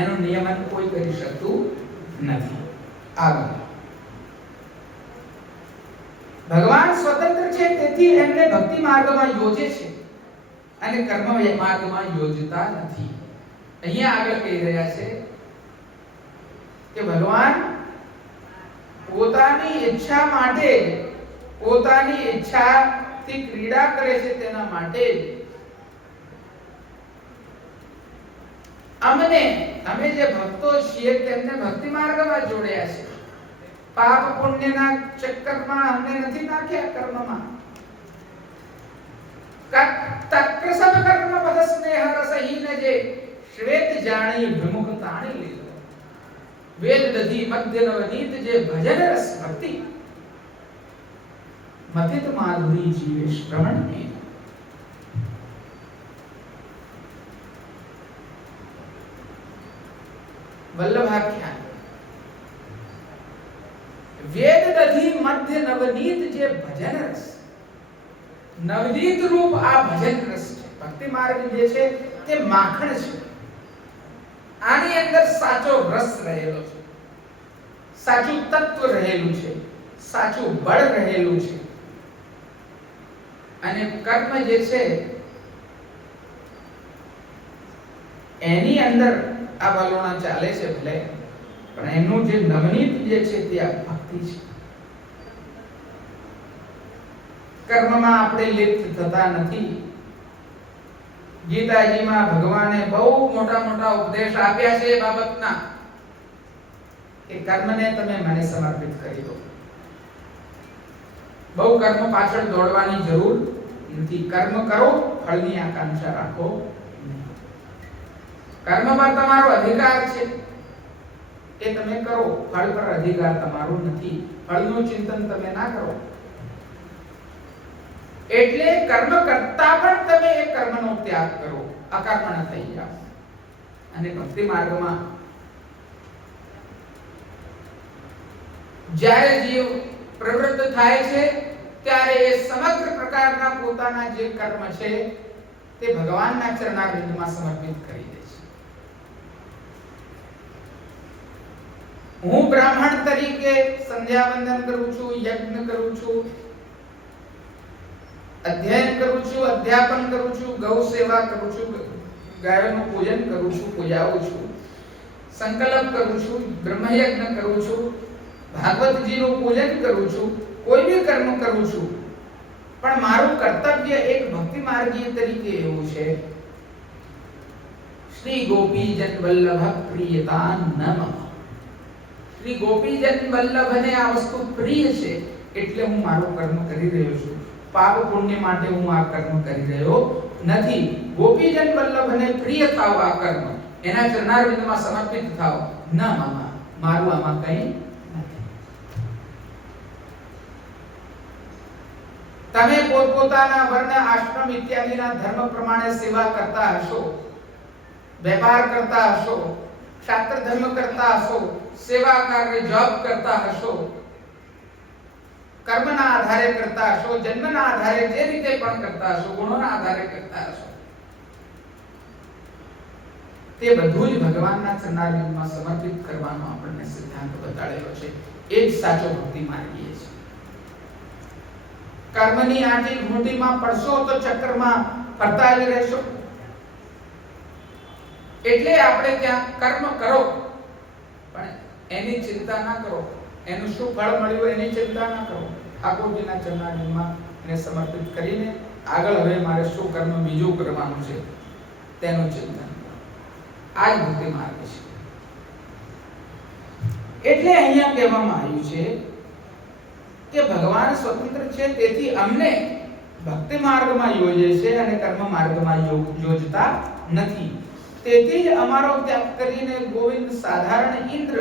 એનું નિયમન કોઈ કરી શકતું નથી. આગળ ભગવાન સ્વતંત્ર છે, તેથી એમને ભક્તિ માર્ગમાં યોજે છે અને કર્મ માર્ગમાં યોજતા નથી. અહીંયા આગળ કહી રહ્યા છે કે ભગવાન પોતાની ઈચ્છા માટે, પોતાની ઈચ્છાથી ક્રીડા કરે છે, તેના માટે અમને, અમે જે ભક્તો છીએ તેમને ભક્તિ માર્ગમાં જોડ્યા છે. પાપ પુણ્યના ચક્કરમાં અમને નથી નાખ્યા કર્મમાં. તત્પ્રસવ કર્મ પદ સ્નેહ રસહીન જે શ્વેત જાણી વિમુખ તાણી લીધો. વેદ દધી મધ્ય નવનીત જે ભજન રસ ભક્તિ, મતિત માધુરી જીવે શ્રવણ મે. વલ્લભાખ્યાન વેદ દધી મધ્ય નવનીત જે ભજન રસ, નવનીત રૂપ આ ભજન રસ છે. ભક્તિ માર્ગ જે છે તે માખણ છે. આની અંદર સાચો રસ રહેલો છે, સાચું તત્વ રહેલું છે, સાચું બળ રહેલું છે. અને કર્મ જે છે એની અંદર આ વલોણા ચાલે છે ભલે, પણ એનું જે નવનીત જે છે તે આ ભક્તિ છે. કર્મમાં આપણે લિપ્ત થતા નથી. ગીતાજીમાં ભગવાને બહુ મોટા મોટા ઉપદેશ આપ્યા છે એ બાબતના કે કર્મને તમે મને સમર્પિત કરી દો. બહુ કર્મ પાછળ દોડવાની જરૂર નથી. કર્મ કરો, ફળની આકાંક્ષા રાખો. કર્મમાં તમારો અધિકાર છે, એ તમે કરો. ફળ પર અધિકાર તમારો નથી. ફળનું ચિંતન તમે ના કરો. એટલે કર્મ કરતા પણ તમે એ કર્મનો ત્યાગ કરો, અકર્મણ થઈ જાઓ. અને ભક્તિ માર્ગમાં જ્યારે જીવ પ્રવૃત્ત થાય છે ત્યારે એ સમગ્ર પ્રકારના પોતાના જે કર્મ છે તે ભગવાનના ચરણારવિંદમાં સમર્પિત કરી દે છે. હું બ્રાહ્મણ તરીકે સંધ્યા વંદન કરું છું, યજ્ઞ કરું છું, અધ્યયન કરું છું, અધ્યાપન કરું છું, ગૌ સેવા કરું છું, ગાયોનું પૂજન કરું છું, પૂજાવું છું, સંકલ્પ કરું છું, બ્રહ્મયજ્ઞ કરું છું, ભાગવતજીનું પૂજન કરું છું, કોઈ બી કર્મ કરું છું, પણ મારું કર્તવ્ય એક ભક્તિ માર્ગીય તરીકે એવું છે, શ્રી ગોપીજન વલ્લભ પ્રિયતાન નમઃ. શ્રી ગોપીજન વલ્લભને આ વસ્તુ પ્રિય છે એટલે હું મારું કર્મ કરી રહ્યો છું. પાપ પુણ્ય માટે હું આ કર્મ કરી રહ્યો નથી. ગોપીજન વલ્લભને પ્રિય થાવ, આ કર્મ એના ચરણારવિંદમાં સમર્પિત થાવ. ન મામા, મારું આમાં કંઈ નથી. તમે પોતપોતાના વર્ણ, આશ્રમ ઇત્યાદિના ધર્મ પ્રમાણે સેવા કરતા હશો, વેપાર કરતા હશો, શાસ્ત્ર ધર્મ કરતા હશો, સેવા કાર્ય જોબ કરતા હશો, કર્મના આધારે કરતા હશો, જન્મના આધારે જે રીતે પણ કરતા હશો, ગુણોના આધારે કરતા હશો, તે બધું જ ભગવાનના ચરણારવિંદમાં સમર્પિત કરવાનો આપણને સિદ્ધાંત બતાડેલો છે. એ જ સાચો ભક્તિ માર્ગીય છે. કર્મની આંટી ઘૂંટીમાં પડશો તો ચક્રમાં ફરતા જ રહેશો. એટલે આપણે ત્યાં કર્મ કરો પણ એની ચિંતા ના કરો, એનું શું ફળ મળ્યું એની ચિંતા ના કરો. ઠાકોરજીના ચરણારવિંદમાં એને સમર્પિત કરીને આગળ હવે મારે શું કર્મ બીજું કરવાનું છે તેનું ચિંતન કરો. આ જ ભક્તિ માર્ગ છે. એટલે અહીંયા કહેવામાં આવ્યું છે કે ભગવાન સ્વતંત્ર છે, તેથી અમને ભક્તિ માર્ગમાં યોજે છે અને કર્મ માર્ગમાં યોજતા નથી. તેથી જ અમારો ત્યાગ કરીને ગોવિંદ સાધારણ ઇન્દ્ર,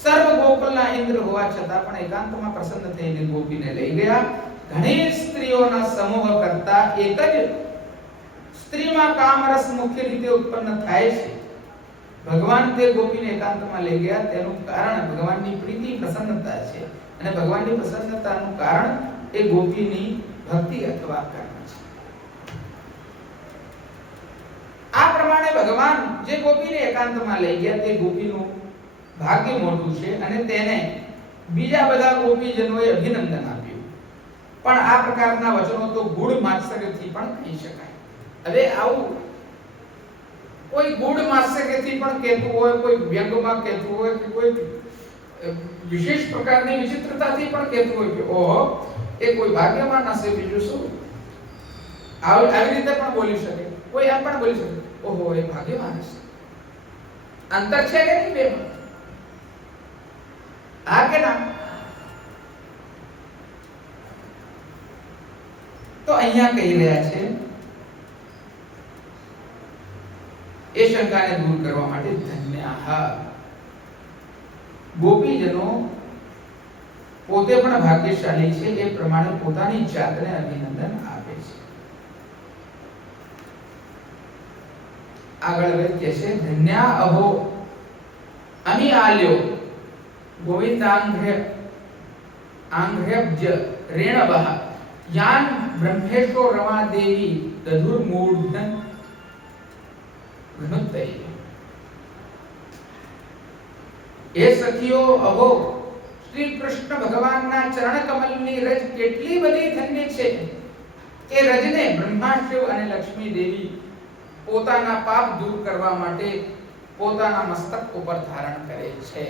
સર્વ ગોકુલના ઇન્દ્ર હોવા છતાં પણ એકાંતમાં પ્રસન્ન થઈને ગોપીને લઈ ગયા. ઘણી સ્ત્રીઓના સમૂહ કરતા એક જ સ્ત્રીમાં કામરસ મુખ્ય રીતે ઉત્પન્ન થાય છે. ભગવાન તે ગોપીને એકાંતમાં લઈ ગયા તેનું કારણ ભગવાનની પ્રીતિ, પ્રસન્નતા છે. અને ભગવાનની પ્રસન્નતાનું કારણ એ ગોપીની ભક્તિ અથવા કર્મ છે. આ પ્રમાણે ભગવાન જે ગોપીને એકાંતમાં લઈ ગયા તે ગોપીનું ભાગ્ય મોટું છે અને તેને બીજા બધા ગોપીજનોએ અભિનંદન આપ્યું. પણ આ પ્રકારના વચનો તો ગુણ માત્સર્યથી પણ કહી શકાય. હવે આવું કોઈ ગુણ માત્સર્યથી પણ કહેતું હોય, કોઈ વ્યંગમાં કહેતું હોય, કે કોઈ વિશેષ પ્રકારની વિચિત્રતાથી પણ કહેતું હોય કે ઓહો એ કોઈ ભાગ્યવાન હશે, બીજું શું. આવી રીતે પણ બોલી શકે. કોઈ એમ પણ બોલી શકે ઓહો એ ભાગ્યવાન હશે. અંતર છે કે નહીં બેમાં? હા કે ના? તો અહીંયા કહી રહ્યા છે એ શંકાને દૂર કરવા માટે ધન્યઃ. ગોપીજનો પોતે પણ ભાગ્યશાળી છે એ પ્રમાણે પોતાની જાતને અભિનંદન આપે છે. આગળ કહે છે ધન્યા અહો અમી આલ્યો ગોવિંદાંઘ્રબ્જ રેણવઃ યાન બ્રહ્મેશો રમા દેવી દધુર્મૂઢન ઘનુત્તૈ. એ સખીઓ અહો, શ્રી કૃષ્ણ ભગવાનના ચરણ કમલની રજ કેટલી બધી ધન્ય છે. એ રજને બ્રહ્મા શિવ અને લક્ષ્મી દેવી પોતાના પાપ દૂર કરવા માટે પોતાના મસ્તક ઉપર ધારણ કરે છે.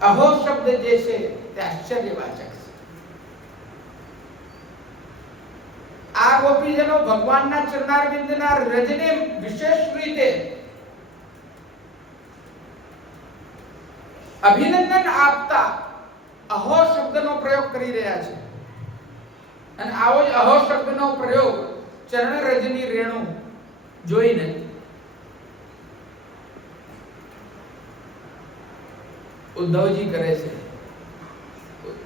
અહો શબ્દ જે છે તે આશ્ચર્યવાચક છે. આ ગોપીજનો ભગવાનના ચરણારવિંદના રજને વિશેષ રીતે અભિનંદન આપતા અહો શબ્દનો પ્રયોગ કરી રહ્યા છે. અને આવો જ અહો શબ્દનો પ્રયોગ ચરણ રજની રેણુ જોઈને ઉદ્ધવજી કરે છે.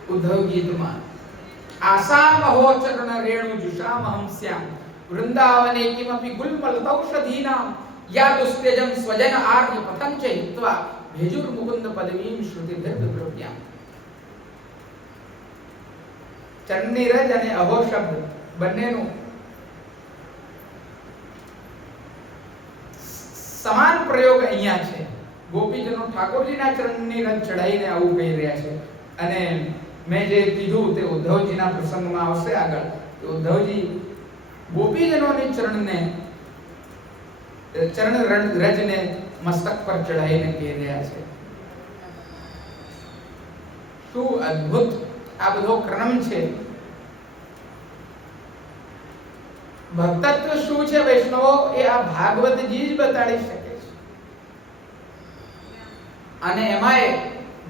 ઉદ્ધવ ગીતમાં આસામ અહો ચરણ રેણુ જુષામ હંસ્યામ વૃંદાવને કિમપી ગુલ્મલતૌષધીનામ યાદુસ્તેજં સ્વજન આર્ય પતં ચ હિત્વા ભેજુર મુકુંદ પદવીમ શ્રુતિ દર્ભવ્યામ. ચરણની રજ અને અહો શબ્દ બંનેનું સમાન પ્રયોગ અહીંયા છે. ગોપીજનો ઠાકોરજીના ચરણની રજ ચડાઈને આવું કહી રહ્યા છે. અને મેં જે કીધું તે ઉદ્ધવજીના પ્રસંગમાં આવશે આગળ. ઉદ્ધવજી ગોપીજનોની ચરણ રજને મસ્તક પર ચડાઈને કહી રહ્યા છે. શું અદ્ભુત આ બધો ક્રમ છે. ભક્તત્વ શું છે વૈષ્ણવો એ આ ભાગવતજી જ બતાડી શકે છે. અને એમાંય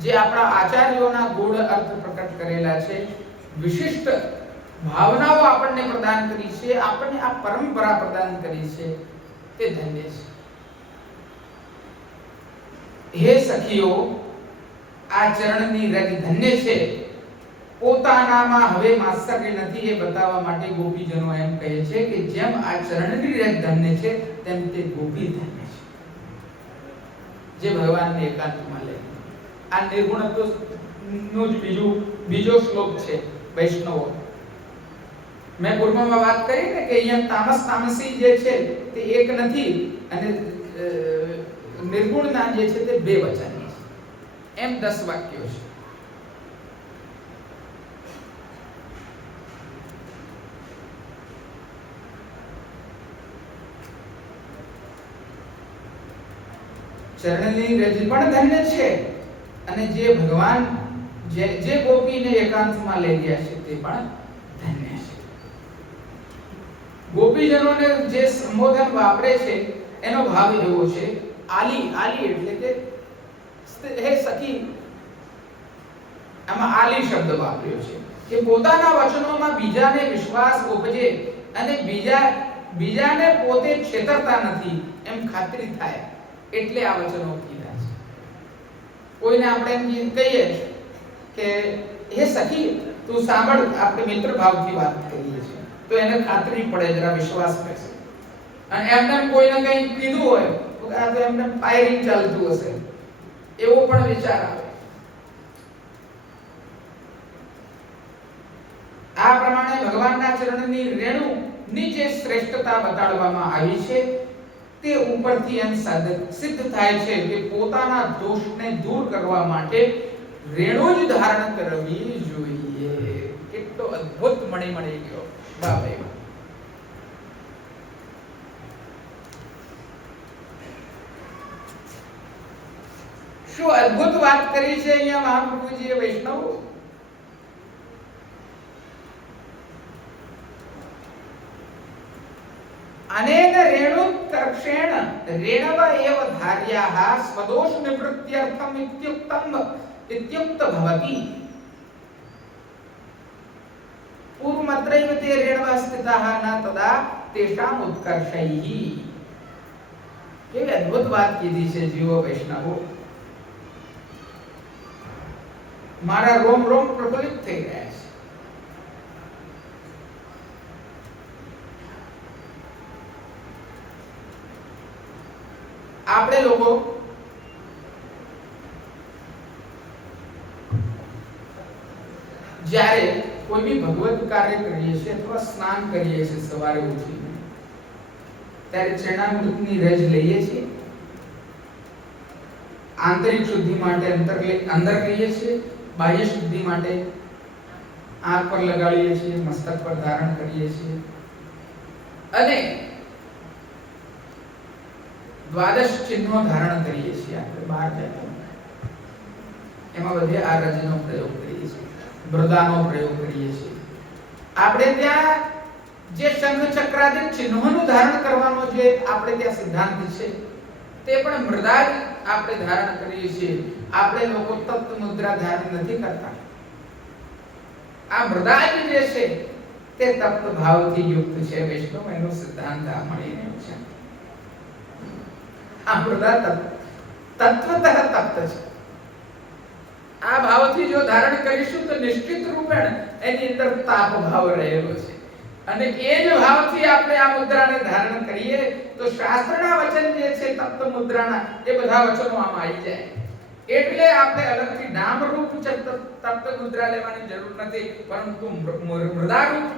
જે આપણા આચાર્યોના ગૂઢ અર્થ પ્રકટ કરેલા છે, વિશિષ્ટ ભાવનાઓ આપણને પ્રદાન કરી છે, આપણને આ પરંપરા પ્રદાન કરી છે, તે ધન્ય છે. હે સખીઓ, આ ચરણની રજ ધન્ય છે. પોતાનામાં હવે માત્સર્ય નથી એ બતાવવા માટે ગોપીજનો એમ કહે છે કે જેમ આ ચરણની રજ ધન્ય છે તેમ તે ગોપી ધન્ય છે, જે ભગવાનને એકાંતમાં લે. આ નિર્ગુણત્વનો જ બીજો શ્લોક છે વૈષ્ણવો. મેં પૂર્વમાં વાત કરી ને કે અહીંયા તામસ તામસી જે છે તે એક નથી અને નિર્ગુણના જે છે તે બે વચન છે. એમ 10 વાક્યો છે. ચરણની રજ પણ ધન્ય છે અને જે ભગવાન જે ગોપીને એકાંતમાં લઈ ગયા છે તે પણ ધન્ય છે. ગોપીજનોને જે સંબોધન વાપરે છે એનો ભાવ એવો છે આલી. આલી એટલે કે હે સખી, આમાં આલી શબ્દ વાપર્યો છે કે પોતાના વચનોમાં બીજાને વિશ્વાસ ઉપજે અને બીજાને પોતે છેતરતા નથી એમ ખાતરી થાય એટલે આ વચનો કીધા છે. કોઈને આપણે એમ કહીએ કે હે સખી તું સાંભળ, આપણે મિત્ર ભાવથી વાત કરીએ છીએ તો એને ખાતરી પડે, જરા વિશ્વાસ બેસે. અને એમને કોઈને કંઈ કીધું હોય તો આ તો એમને ફાયરિંગ ચાલતું હશે એવો પણ વિચાર આવે. આ પ્રમાણે ભગવાનના ચરણની રેણુની જે શ્રેષ્ઠતા બતાડવામાં આવી છે તે ઉપરથી એમ સિદ્ધ થાય છે કે પોતાના દોષને દૂર કરવા માટે રેણુ જ ધારણ કરવી જોઈએ. કેટલો અદ્ભુત મળી ગયો. વાહ ભાઈ વાહ. શું અદ્ભુત વાત કરી છે અહીંયા મહાપ્રભુજીએ વૈષ્ણવ. અનેન રેણુકર્ષેણ રેણવ એવ ધાર્યાઃ સ્વદોષ નિવૃત્ત્યર્થમ ઇત્યુક્ત ભવતિ. પૂર્વમત્રૈવ તે રેણવ સ્થિતાઃ ન તદા તેષામ ઉત્કર્ષૈઃ. કેવી અદ્ભુત વાત કીધી છે જીવો વૈષ્ણવો. મારા રોમ રોમ પ્રફુલ્લિત થઈ ગયા છે. આપણે લોકો જ્યારે કોઈ બી ભગવત કાર્ય કરીએ છીએ અથવા સ્નાન કરીએ છીએ સવારે ઉઠીને ત્યારે ચરણામૃતની રજ લઈએ છીએ. આંતરિક શુદ્ધિ માટે અંદર લઈએ છીએ, બાહ્ય શુદ્ધિ માટે આંખ પર લગાડીએ છીએ, મસ્તક પર ધારણ કરીએ છીએ અને દ્વાદશ ચિહ્નો ધારણ કરીએ છીએ. આપણે બહાર જતા એમાં બધે આ રજનો પ્રયોગ કરીએ છીએ, મૃદાનો પ્રયોગ કરીએ છીએ. આપણે ત્યાં જે શંખ ચક્રાદિ ચિહ્નોનું ધારણ કરવાનો જે આપણે ત્યાં સિદ્ધાંત છે તે પણ મૃદા જ આપણે ધારણ કરીએ છીએ. આપણે લોકો તત્વ મુદ્રા ધારણ નથી કરતા. આ મૃદા જ જે છે તે તપ્ત ભાવથી યુક્ત છે. વૈષ્ણવ એનો સિદ્ધાંત આ મળીને છે. આ મૃદા તત્વતઃ તપ્ત છે. આ ભાવથી જો ધારણ કરીશું તો નિશ્ચિત રૂપે એની અંદર તાપ ભાવ રહેલો છે અને એ જ ભાવથી આપણે આ મુદ્રાને ધારણ કરીએ તો શાસ્ત્રના વચન જે છે તપ્ત મુદ્રાના એ બધા વચનો આમાં આવી જાય. એટલે આપણે અલગથી નામ રૂપ તપ્ત મુદ્રા લેવાની જરૂર નથી, પરંતુ મૃદા રૂપ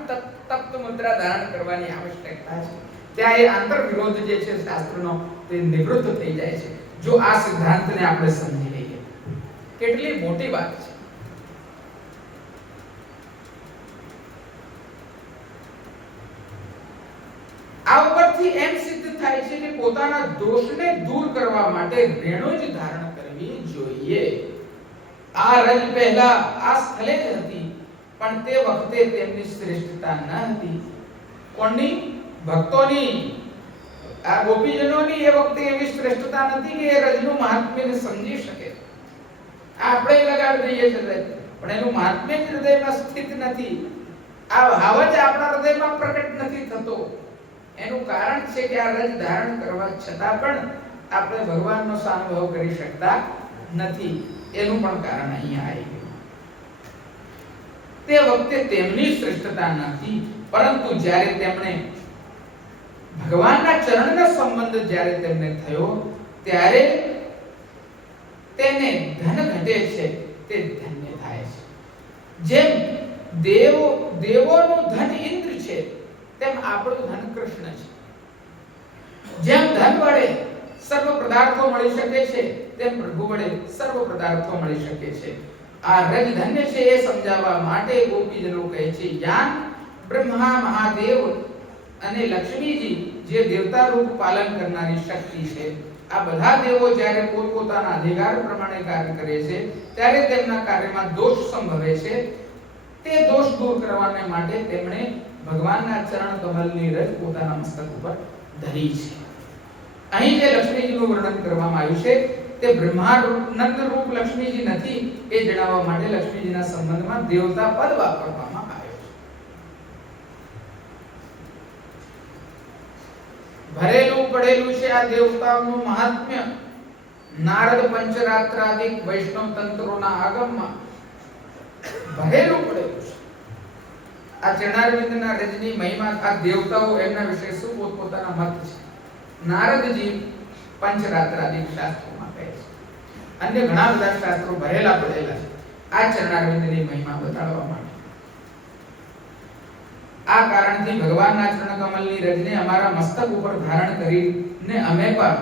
તપ્ત મુદ્રા ધારણ કરવાની આવશ્યકતા છે. ત્યાં એ આંતર વિરોધ જે છે શાસ્ત્રનો તે નિવૃત્ત થઈ જાય છે જો આ સિદ્ધાંતને આપણે સમજી લઈએ. કેટલી મોટી વાત છે. આ ઉપરથી એમ સિદ્ધ થાય છે કે પોતાના દોષને દૂર કરવા માટે રેણુ જ ધારણ કરવી જોઈએ. આ રજ પહેલા આ સ્થળે જ હતી, પણ તે વખતે તેમની શ્રેષ્ઠતા ન હતી. કોની? ભક્તોની, આ ગોપીજનોની એ વખતે એવી શ્રેષ્ઠતા નથી કે એ રજનું મહાત્મ્યને સમજી શકે. આપણે લગાડી દઈએ છીએ પણ એનું મહાત્મ્ય હૃદયમાં સ્થિત નથી. આ ભાવ જ આપણા હૃદયમાં પ્રકટ નથી થતો. એનું કારણ છે કે આ રજ ધારણ કરવા છતાં પણ આપણે ભગવાનનો સાનુભવ કરી શકતા નથી. એનું પણ કારણ અહીંયા આવી ગયું. તે વખતે તેમની શ્રેષ્ઠતા નથી, પરંતુ જ્યારે તેમણે ભગવાનના ચરણનો સંબંધ જ્યારે તેમને થયો ત્યારે તેને ધન ઘટે છે તે ધન્ય થાય છે. જેમ દેવોનું ધન ઇન્દ્ર છે તેમ આપણું ધન કૃષ્ણ છે. જેમ ધન વડે સર્વ પદાર્થો મળી શકે છે તેમ પ્રભુ વડે સર્વ પદાર્થો મળી શકે છે. આ રજ ધન્ય છે એ સમજાવવા માટે ગોપીજનો કહે છે યાન બ્રહ્મા મહાદેવ અને લક્ષ્મીજી જે દેવતા રૂપ પાલન કરનારી શક્તિ છે. આ બધા દેવો જ્યારે પોતપોતાના અધિકાર પ્રમાણે કાર્ય કરે છે ત્યારે તેમના કાર્યમાં દોષ સંભવે છે. તે દોષ દૂર કરવાને માટે તેમણે ભગવાનના ચરણ કમલની રજ પોતાના મસ્તક ઉપર ધરી છે. અહીં જે લક્ષ્મીજીનું વર્ણન કરવામાં આવ્યું છે તે બ્રહ્માનંદ રૂપ લક્ષ્મીજી નથી એ જણાવવા માટે લક્ષ્મીજીના સંબંધમાં દેવતા પદ વાપરવામાં આવ્યો છે. ભરેલું પડેલું છે આ દેવતાઓનું મહાત્મ્ય નારદ પંચરાત્રાદિક વૈષ્ણવ તંત્રોના આગમમાં ભરેલું પડેલું છે. આ ચરણારવિંદના રજની મહિમા આ દેવતાઓ એમના વિશે શું પોતપોતાના મત છે. નારદજી પંચરાત્રાદિક શાસ્ત્રોમાં કહે છે. અન્ય ઘણા બધા શાસ્ત્રો ભરેલા પડેલા છે આ ચરણારવિંદની મહિમા બતાડવા માટે. આ કારણથી ભગવાનના ચરણ કમલની રજને અમારા મસ્તક ઉપર ધારણ કરીને અમે પણ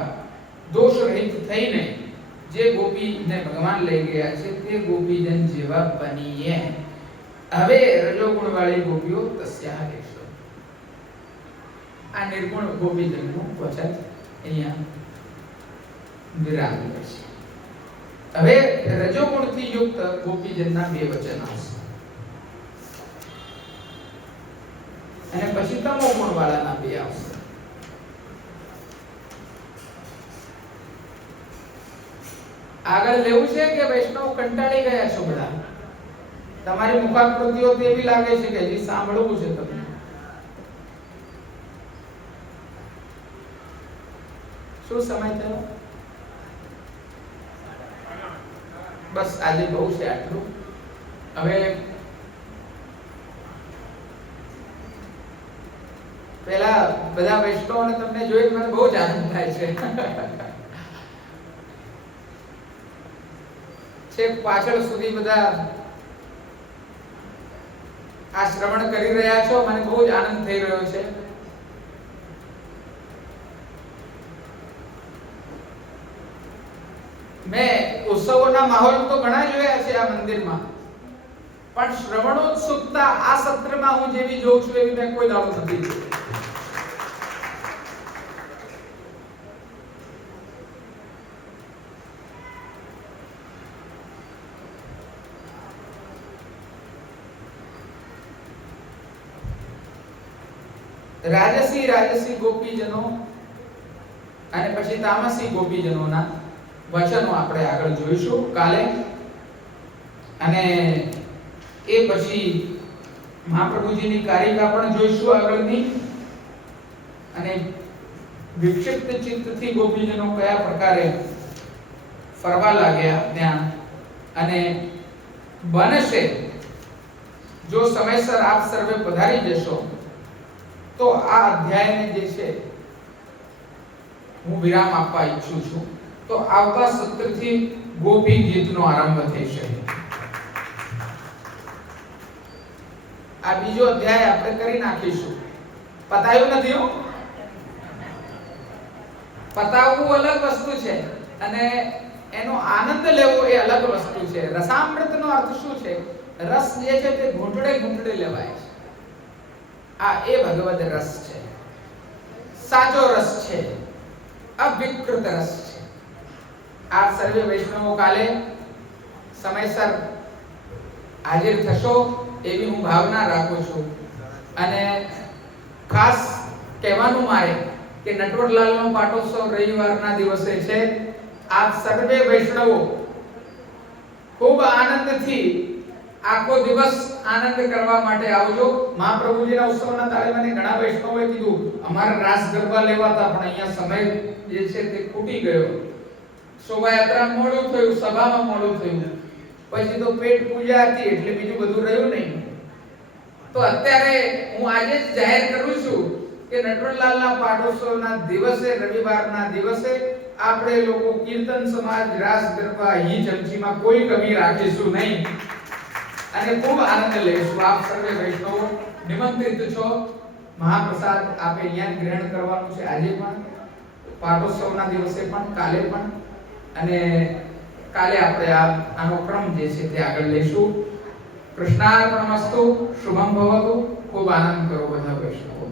દોષ રહિત થઈને જે ગોપીને ભગવાન લઈ ગયા છે તે ગોપીજન જેવા બનીએ. હવે રજોગુણ વાળી ગોપીઓ તસ્યા લેશો. આ નિર્ગુણ ગોપીજનનું વચન અહીંયા વિરામ લે છે. હવે રજોગુણથી યુક્ત ગોપીજનના બે વચન આવશે અને પછી તમો ગુણ વાળાના બે આવશે. આગળ લેવું છે કે વૈષ્ણવ કંટાળી ગયા છો બધા? તમારી મુખાકૃતિઓ તેવી લાગે છે કે હજી સાંભળવું છે તમને. શું સમય થયો? બસ આજે બહુ છે આટલું. હવે પેલા બધા વૈષ્ણવોને તમને જોઈ મને બહુ જ આનંદ થાય છે. છેક પાછળ સુધી બધા આ શ્રવણ કરી રહ્યા છો. મને બહુ જ આનંદ થઈ રહ્યો છે. મેં ઉત્સવોના માહોલ તો ઘણા જોયા છે આ મંદિરમાં, પણ શ્રવણોત્સુકતા આ સત્રમાં હું જેવી જોઉં છું એવી મેં કોઈ દાડો નથી જોઈ. રાજસી ગોપીજનો અને પછી તામસી ગોપીજનોના વચનો આપણે આગળ જોઈશું કાલે. અને એ પછી મહાપ્રભુજીની કારિકા પણ જોઈશું આગળની. અને વિક્ષિપ્ત ચિત્તથી ગોપીજનો કયા પ્રકારે ફરવા લાગ્યા ત્યાં. અને બનશે જો સમયસર આપ સર્વે પધારી જશો તો આ અધ્યાયને જે છે હું વિરામ આપવા ઈચ્છું છું. તો આવતા સત્રથી ગોપી ગીતનો આરંભ થઈ શકે. આ બીજો અધ્યાય આપણે કરી નાખીશું. પતાયું નથી હો. પતાવવું અલગ વસ્તુ છે અને એનો આનંદ લેવો એ અલગ વસ્તુ છે. રસામૃતનો અર્થ શું છે? રસ જે છે તે ઘૂંટડે લેવાય છે. આ એ ભગવદ રસ છે, સાચો રસ છે, અવિકૃત રસ છે. આપ સર્વે વૈષ્ણવો કાલે સમયસર હાજર થશો એવી હું ભાવના રાખું છું. અને ખાસ કહેવાનું મારે કે નટવરલાલનો પાટોત્સવ રવિવારના દિવસે છે. આપ સર્વે વૈષ્ણવો ખૂબ આનંદથી આખો દિવસ આનંદ કરવા માટે આવજો. મહાપ્રભુજીના ઉત્સવના તાળે મને ઘણા વૈષ્ણવોએ કીધું અમારે રાસ ગરબા લેવાતા પણ અહીંયા સમય જે છે તે ખૂટી ગયો. શોભાયાત્રા મોડું થયું, સભામાં મોડું થયું, પછી તો પેટ પૂજા હતી એટલે બીજું બધું રહ્યું નહીં. તો અત્યારે હું આજે જ જાહેર કરું છું કે નટવરલાલના પાટોત્સવના દિવસે રવિવારના દિવસે આપણે લોકો કીર્તન સમાજ રાસ ગરબા હી ચમચીમાં કોઈ કમી રાખીશું નહીં અને ખૂબ આનંદ લઈશું. આપ સર્વે વૈષ્ણવો નિમંત્રિત છો. મહાપ્રસાદ આપે અહીંયા ગ્રહણ કરવાનું છે. આજે પણ પાટોત્સવના દિવસે પણ, કાલે પણ. અને કાલે આપણે આનો ક્રમ જે છે તે આગળ લઈશું. કૃષ્ણાર્પણમસ્તુ. શુભમ ભવતુ. ખૂબ આનંદ કરો બધા વૈષ્ણવો.